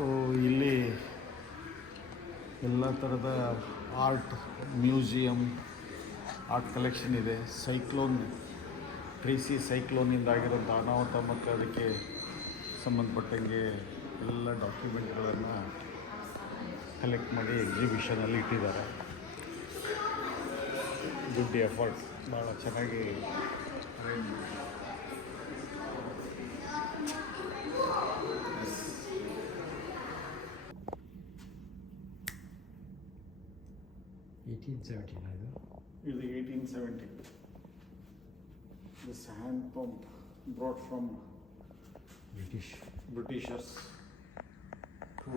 ಸೊ ಇಲ್ಲಿ ಎಲ್ಲ ಥರದ ಆರ್ಟ್ ಮ್ಯೂಸಿಯಮ್, ಆರ್ಟ್ ಕಲೆಕ್ಷನ್ ಇದೆ. ಸೈಕ್ಲೋನ್ ಟ್ರೇಸಿ ಸೈಕ್ಲೋನಿಂದ ಆಗಿರೋಂಥ ಅನಾಹುತ ಮತ್ತು ಅದಕ್ಕೆ ಸಂಬಂಧಪಟ್ಟಂಗೆ ಎಲ್ಲ ಡಾಕ್ಯುಮೆಂಟ್ಗಳನ್ನು ಕಲೆಕ್ಟ್ ಮಾಡಿ ಎಕ್ಸಿಬಿಷನಲ್ಲಿ ಇಟ್ಟಿದ್ದಾರೆ. ಗುಡ್ ಎಫರ್ಟ್, ಭಾಳ ಚೆನ್ನಾಗಿ ಅರೇಂಜ್ ಮಾಡಿ. 1879 ಇದು 1870. This hand pump brought from Britishers to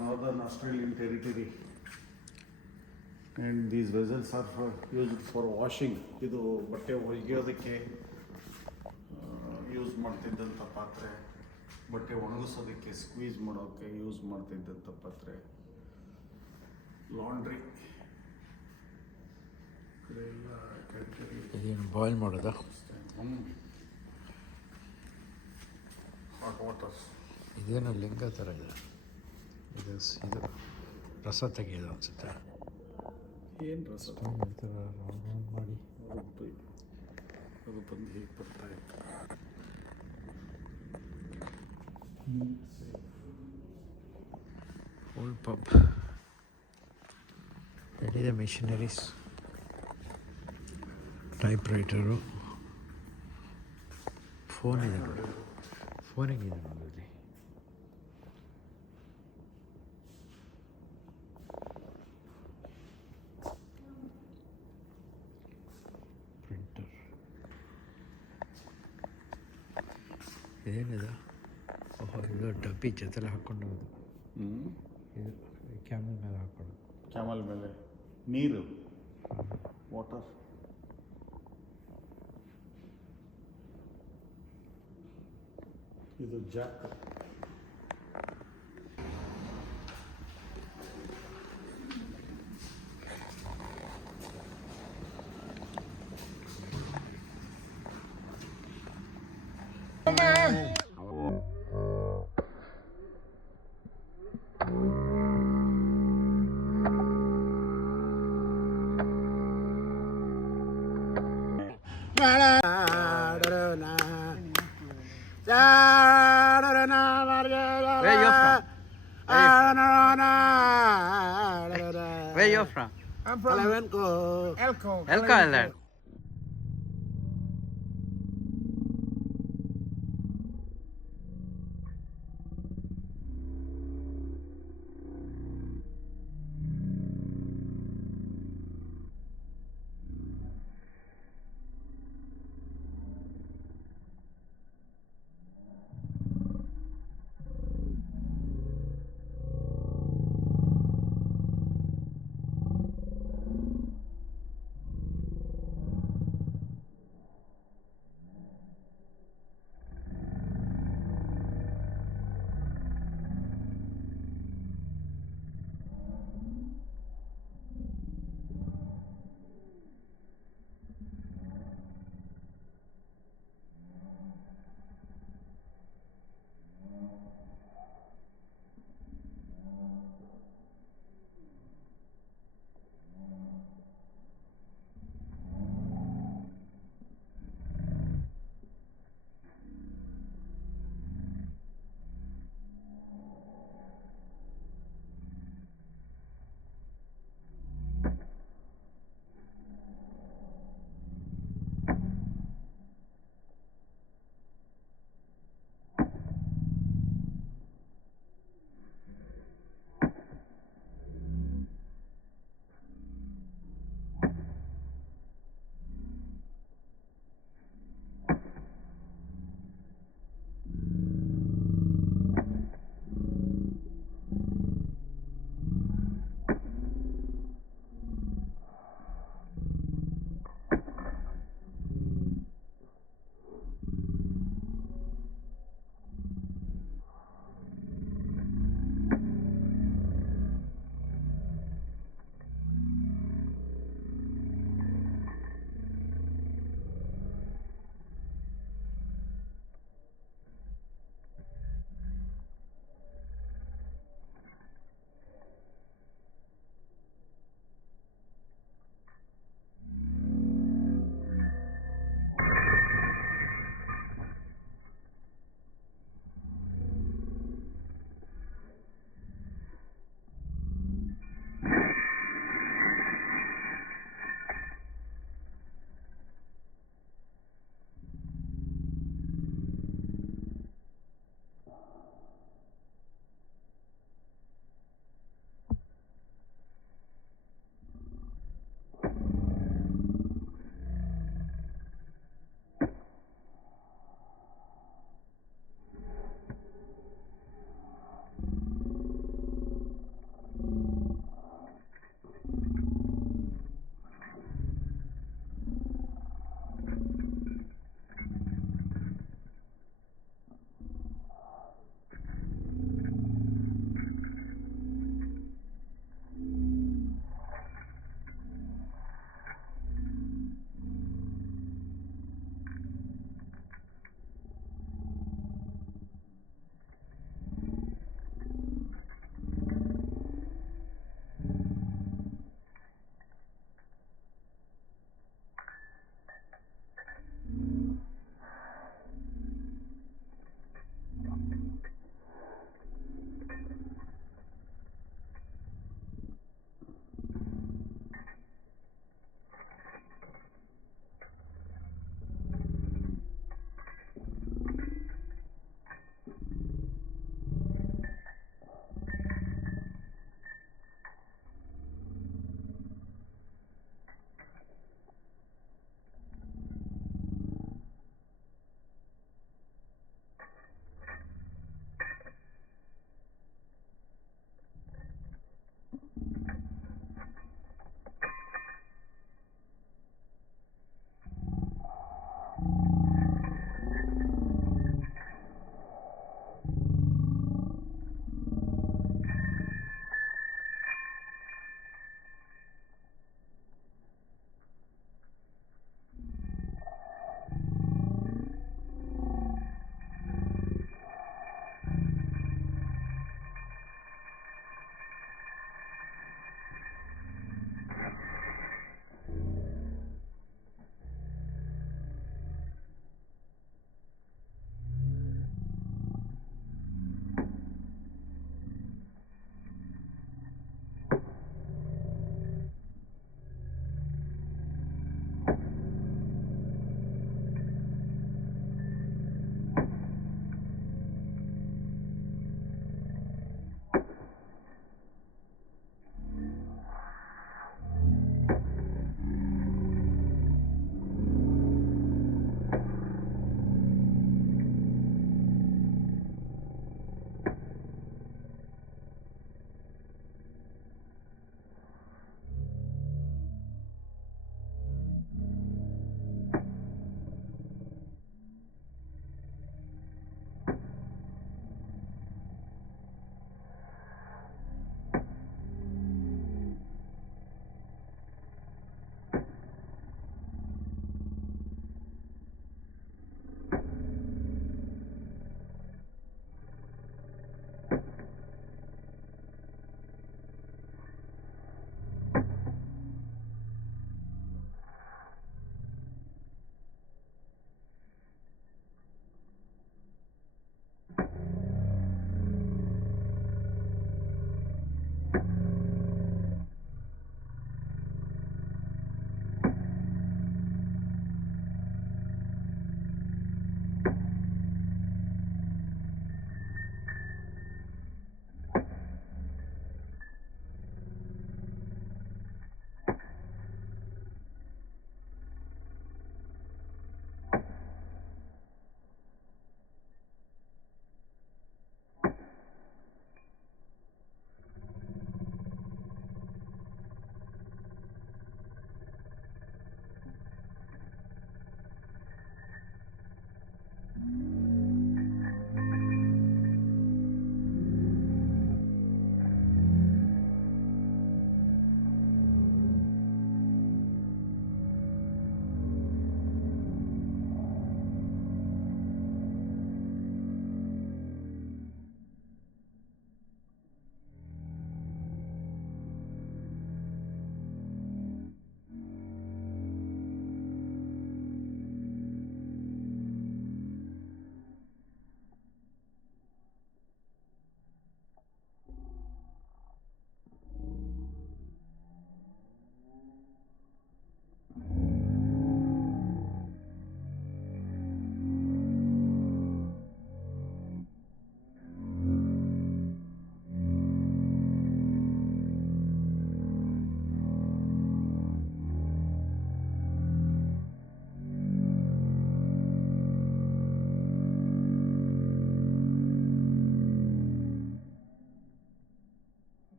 Northern Australian territory, and these vessels are used for washing. ಇದು ಬಟ್ಟೆ ಒಗೆಯೋದಕ್ಕೆ ಯೂಸ್ ಮಾಡ್ತಿದ್ದಂಥ ಪಾತ್ರೆ, ಬಟ್ಟೆ ಒಣಗಿಸೋದಕ್ಕೆ ಸ್ಕ್ವೀಸ್ ಮಾಡೋಕ್ಕೆ ಯೂಸ್ ಮಾಡ್ತಿದ್ದಂಥ ಪಾತ್ರೆ, ಲಾಂಡ್ರಿ ಎಲ್ಲ ಕ್ಯಾಟಗರಿ. ಇದೇನು ಬಾಯ್ಲ್ ಮಾಡೋದಾ? Hot waters. ಇದೇನೋ ಲಿಂಗ ಥರ ಇದೆ. ಇದು ರಸ ತೆಗೆಯೋದು ಅನಿಸುತ್ತೆ. ಏನು ರಸ ಈ ಥರ ರೌಂಡ್ ಮಾಡಿ ಅದು ಬಂದು ಹೀಗೆ ಬರ್ತಾ ಇತ್ತು. Old pub. ಎಲ್ಲಿದೆ ಮಿಷನರೀಸ್, ಟೈಪ್ ರೈಟರು, ಫೋನ್ ಇದೆ ನೋಡಿ, ಫೋನಿಗಿದೆ ನೋಡಿ. ಪ್ರಿಂಟರ್. ಇದೇನಿದೆ? ಓಹೋ, ಇದು ಡಬ್ಬಿ ಜೊತೆಲೆ ಹಾಕ್ಕೊಂಡು ಹೋಗೋದು. ಇದು ಕ್ಯಾಮಲ್ ಮೇಲೆ ಹಾಕ್ಕೊಳ್ಳೋದು. ಕ್ಯಾಮಲ್ ಮೇಲೆ ನೀರು, ವಾಟರ್. ಇದು Jack. Where you from? I'm from Elko. Elko Island.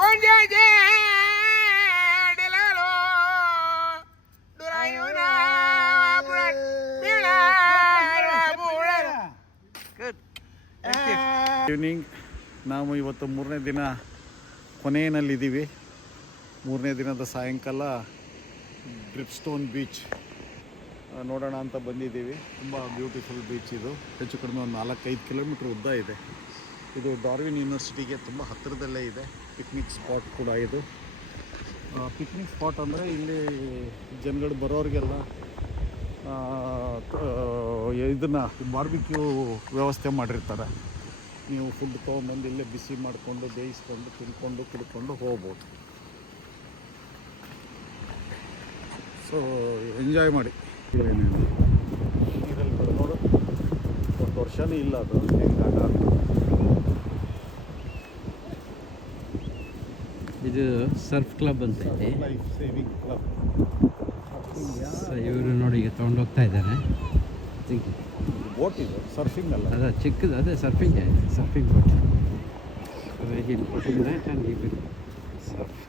Good. Evening ನಾವು ಇವತ್ತು 3ನೇ ದಿನ ಕೊನೆಯಲ್ಲಿದ್ದೀವಿ. 3ನೇ ದಿನದ ಸಾಯಂಕಾಲ ಡ್ರಿಪ್ಸ್ಟೋನ್ ಬೀಚ್ ನೋಡೋಣ ಅಂತ ಬಂದಿದ್ದೀವಿ. ತುಂಬ ಬ್ಯೂಟಿಫುಲ್ ಬೀಚ್ ಇದು. ಹೆಚ್ಚು ಕಡಿಮೆ ಒಂದು 4-5 ಕಿಲೋಮೀಟ್ರ್ ಉದ್ದ ಇದೆ. ಇದು ಡಾರ್ವಿನ್ ಯೂನಿವರ್ಸಿಟಿಗೆ ತುಂಬ ಹತ್ತಿರದಲ್ಲೇ ಇದೆ. ಪಿಕ್ನಿಕ್ ಸ್ಪಾಟ್ ಕೂಡ ಇದು. ಪಿಕ್ನಿಕ್ ಸ್ಪಾಟ್ ಅಂದರೆ ಇಲ್ಲಿ ಜನಗಳು ಬರೋರಿಗೆಲ್ಲ ಇದನ್ನು ಬಾರ್ಬಿಕ್ಯೂ ವ್ಯವಸ್ಥೆ ಮಾಡಿರ್ತಾರೆ. ನೀವು ಫುಡ್ ತೊಗೊಂಬಂದು ಇಲ್ಲೇ ಬಿಸಿ ಮಾಡಿಕೊಂಡು ಬೇಯಿಸ್ಕೊಂಡು ತಿನ್ಕೊಂಡು ಕುಡ್ಕೊಂಡು ಹೋಗ್ಬೋದು. ಸೊ ಎಂಜಾಯ್ ಮಾಡಿ. ನೀರಲ್ಲಿ ನೋಡು, ಒಂದು ವರ್ಷನೇ ಇಲ್ಲ ಅದು ಹೆಂಗೆ ಆಟ ಆಡ್ತಾರೆ. ಇದು ಸರ್ಫ್ ಕ್ಲಬ್ ಅಂತ ಇದೆ. Life saving club. ಇವರು ನೋಡಿ ಈಗ ತೊಗೊಂಡೋಗ್ತಾ ಇದ್ದಾರೆ. ಬೋಟ್ ಇದು, ಸರ್ಫಿಂಗ್ ಅಲ್ಲ. ಅದ ಚಿಕ್ಕದು, ಅದೇ ಸರ್ಫಿಂಗ್ ಬೋಟ್. ಸರ್ಫ್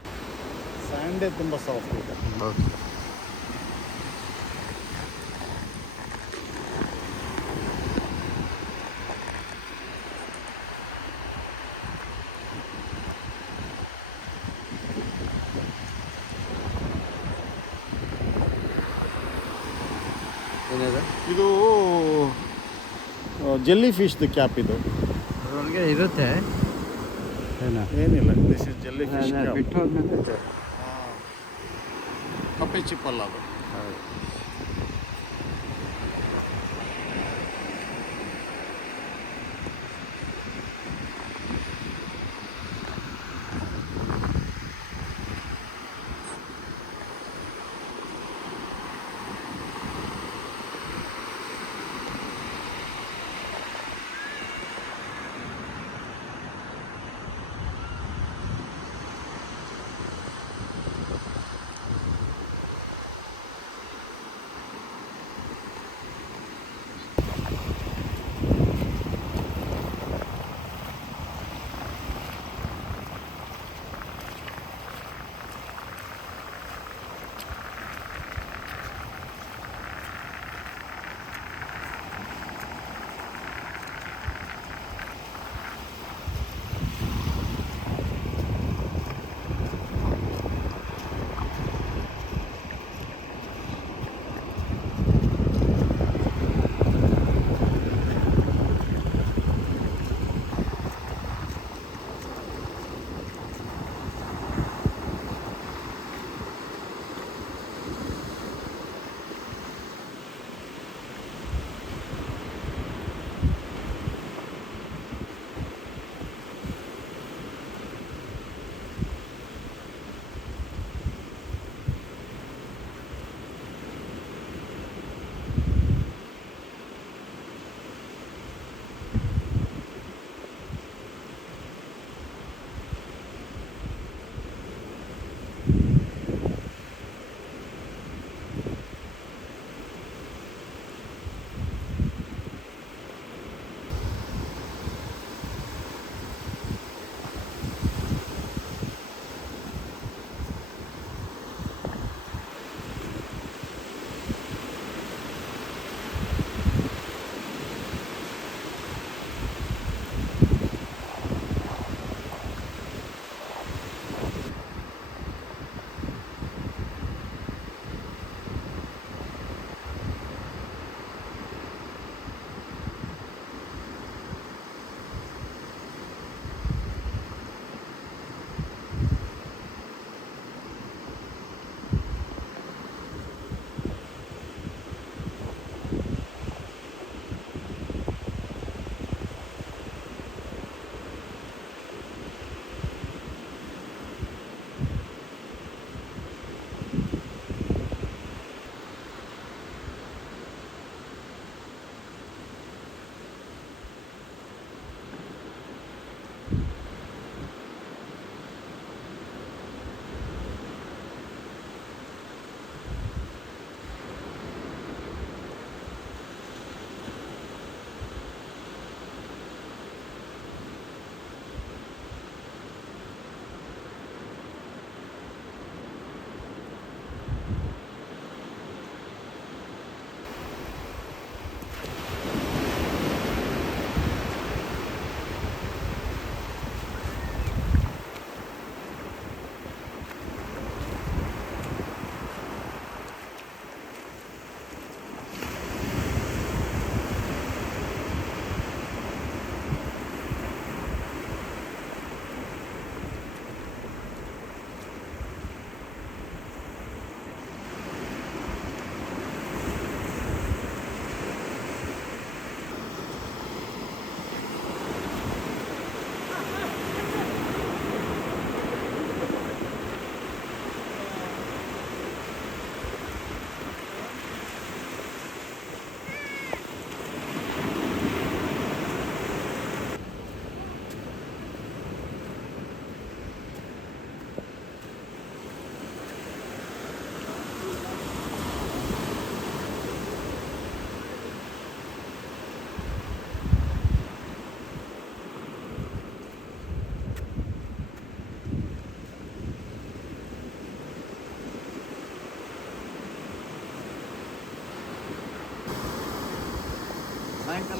ಸ್ಯಾಂಡೇ ತುಂಬ ಸಾಫ್ಟ್ ಇದೆ. ಇದು ಜೆಲ್ಲಿ ಫಿಶ್ದು ಕ್ಯಾಪ್ ಇದು. ಅದರೊಳಗೆ ಇರುತ್ತೆ ಏನೋ ಏನಿಲ್ಲ, this is jelly fish cap. ಬಿಟ್ಟು ಹೋದ್ಮೇಲೆ ಕಪ್ಪೆ ಚಿಪ್ಪಲ್ಲ ಅದು.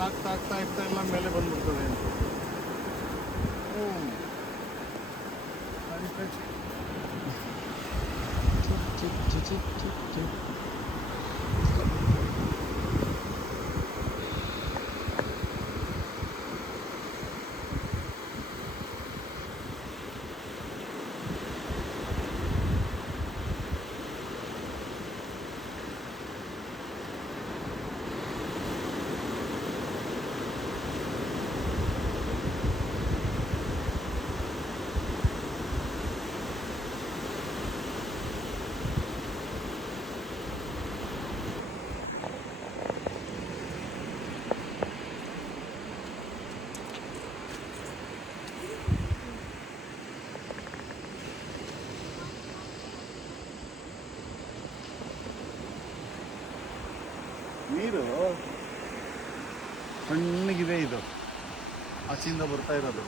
ಕಾಲು ಆಗ್ತಾ ಎಲ್ಲ ಮೇಲೆ ಬಂದ್ಬಿಡ್ತದೆ ಅಂತ. ನೀರು ಸಣ್ಣಗಿದೆ, ಇದು ಆಚೆಯಿಂದ ಬರ್ತಾ ಇರೋದು.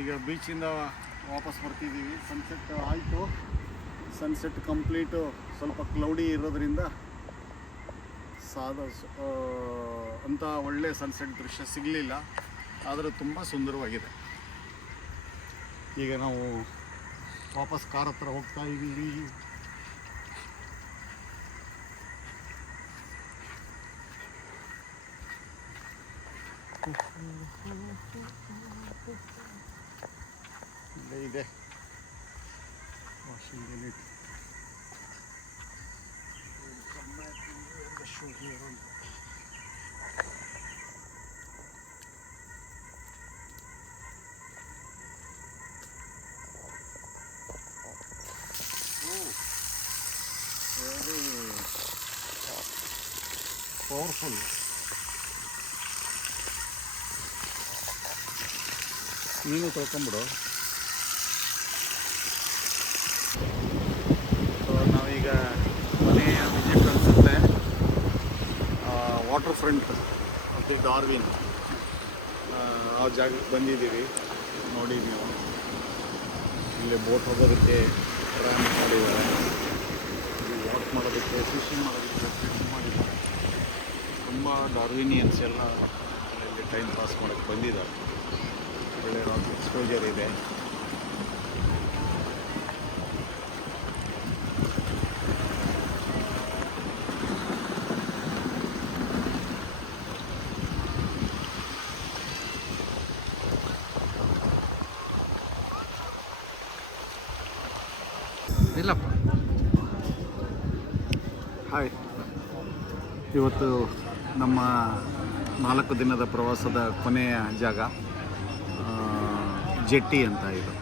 ಈಗ ಬೀಚಿಂದ ವಾಪಸ್ ಬರ್ತಿದ್ದೀವಿ. ಸನ್ಸೆಟ್ ಆಯಿತು. ಸನ್ಸೆಟ್ ಕಂಪ್ಲೀಟು ಸ್ವಲ್ಪ ಕ್ಲೌಡಿ ಇರೋದ್ರಿಂದ ಅಂಥ ಒಳ್ಳೆ ಸನ್ಸೆಟ್ ದೃಶ್ಯ ಸಿಗಲಿಲ್ಲ, ಆದರೆ ತುಂಬ ಸುಂದರವಾಗಿದೆ. ಈಗ ನಾವು ವಾಪಸ್ ಕಾರ್ ಹತ್ರ ಹೋಗ್ತಾ ಇದ್ದೀವಿ. ಇಲ್ಲೇ ಇದೆ ವಾಷಿಂಗ್ ಯೂನಿಟ್. Very powerful. ನೀನು ತೊಳ್ಕೊಂಬಿಡು. ಸೊ ನಾವೀಗ ಮನೆಯ ವಿಸಿಟ್ ಅನಿಸುತ್ತೆ. ವಾಟರ್ ಫ್ರಂಟ್ ಮತ್ತು ಡಾರ್ವಿನ್ ಆ ಜಾಗಕ್ಕೆ ಬಂದಿದ್ದೀವಿ. ನೋಡಿ ನೀವು, ಇಲ್ಲಿ ಬೋಟ್ ಹೋಗೋದಕ್ಕೆ ರ್ಯಾಮ್ ಮಾಡಿದ್ದಾರೆ, ಇಲ್ಲಿ ವಾಕ್ ಮಾಡೋದಕ್ಕೆ, ಫಿಶಿಂಗ್ ಮಾಡೋದಕ್ಕೆ ಫಿಶ್ ಮಾಡಿದ್ದಾರೆ. ತುಂಬ ಡಾರ್ವಿನಿಯನ್ಸ್ ಎಲ್ಲ ಇಲ್ಲಿ ಟೈಮ್ ಪಾಸ್ ಮಾಡೋಕ್ಕೆ ಬಂದಿದ್ದಾರೆ. ಒಳ್ಳೆ ಎಕ್ಸ್ಪೋಜರ್ ಇದೆ. ಇಲ್ಲಪ್ಪ. ಹಾಯ್, ಇವತ್ತು ನಮ್ಮ 4 ದಿನದ ಪ್ರವಾಸದ ಕೊನೆಯ ಜಾಗ ಜೆಟ್ಟಿ ಅಂತ. ಇದು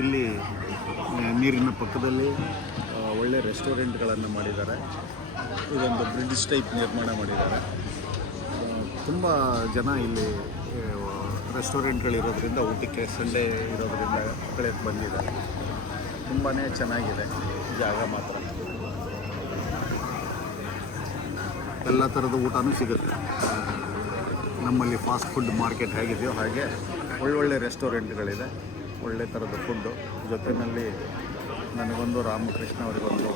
ಇಲ್ಲಿ ನೀರಿನ ಪಕ್ಕದಲ್ಲಿ ಒಳ್ಳೆ ರೆಸ್ಟೋರೆಂಟ್ಗಳನ್ನು ಮಾಡಿದ್ದಾರೆ. ಇದೊಂದು ಬ್ರಿಡ್ಜ್ ಟೈಪ್ ನಿರ್ಮಾಣ ಮಾಡಿದ್ದಾರೆ. ತುಂಬ ಜನ ಇಲ್ಲಿ ರೆಸ್ಟೋರೆಂಟ್ಗಳಿರೋದ್ರಿಂದ ಊಟಕ್ಕೆ ಸಂಡೇ ಇರೋದ್ರಿಂದ ಕಳೆಯಕ್ಕೆ ಬಂದಿದ್ದಾರೆ. ತುಂಬಾ ಚೆನ್ನಾಗಿದೆ ಜಾಗ ಮಾತ್ರ. ಎಲ್ಲ ಥರದ ಊಟನೂ ಸಿಗುತ್ತೆ. ನಮ್ಮಲ್ಲಿ ಫಾಸ್ಟ್ ಫುಡ್ ಮಾರ್ಕೆಟ್ ಹೇಗಿದೆಯೋ ಹಾಗೆ ಒಳ್ಳೊಳ್ಳೆ ರೆಸ್ಟೋರೆಂಟ್ಗಳಿದೆ, ಒಳ್ಳೆ ಥರದ ಫುಡ್ಡು. ಜೊತೆಯಲ್ಲಿ ನನಗೊಂದು, ರಾಮಕೃಷ್ಣ ಅವರಿಗೊಂದು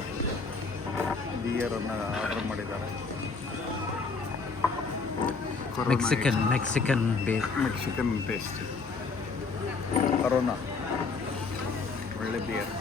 ಬಿಯರನ್ನು ಆರ್ಡರ್ ಮಾಡಿದ್ದಾರೆ. ಮೆಕ್ಸಿಕನ್ ಬೇರ್, ಮೆಕ್ಸಿಕನ್ ಟೇಸ್ಟ್. ಕರೋನಾ ಒಳ್ಳೆ ಬಿಯರ್.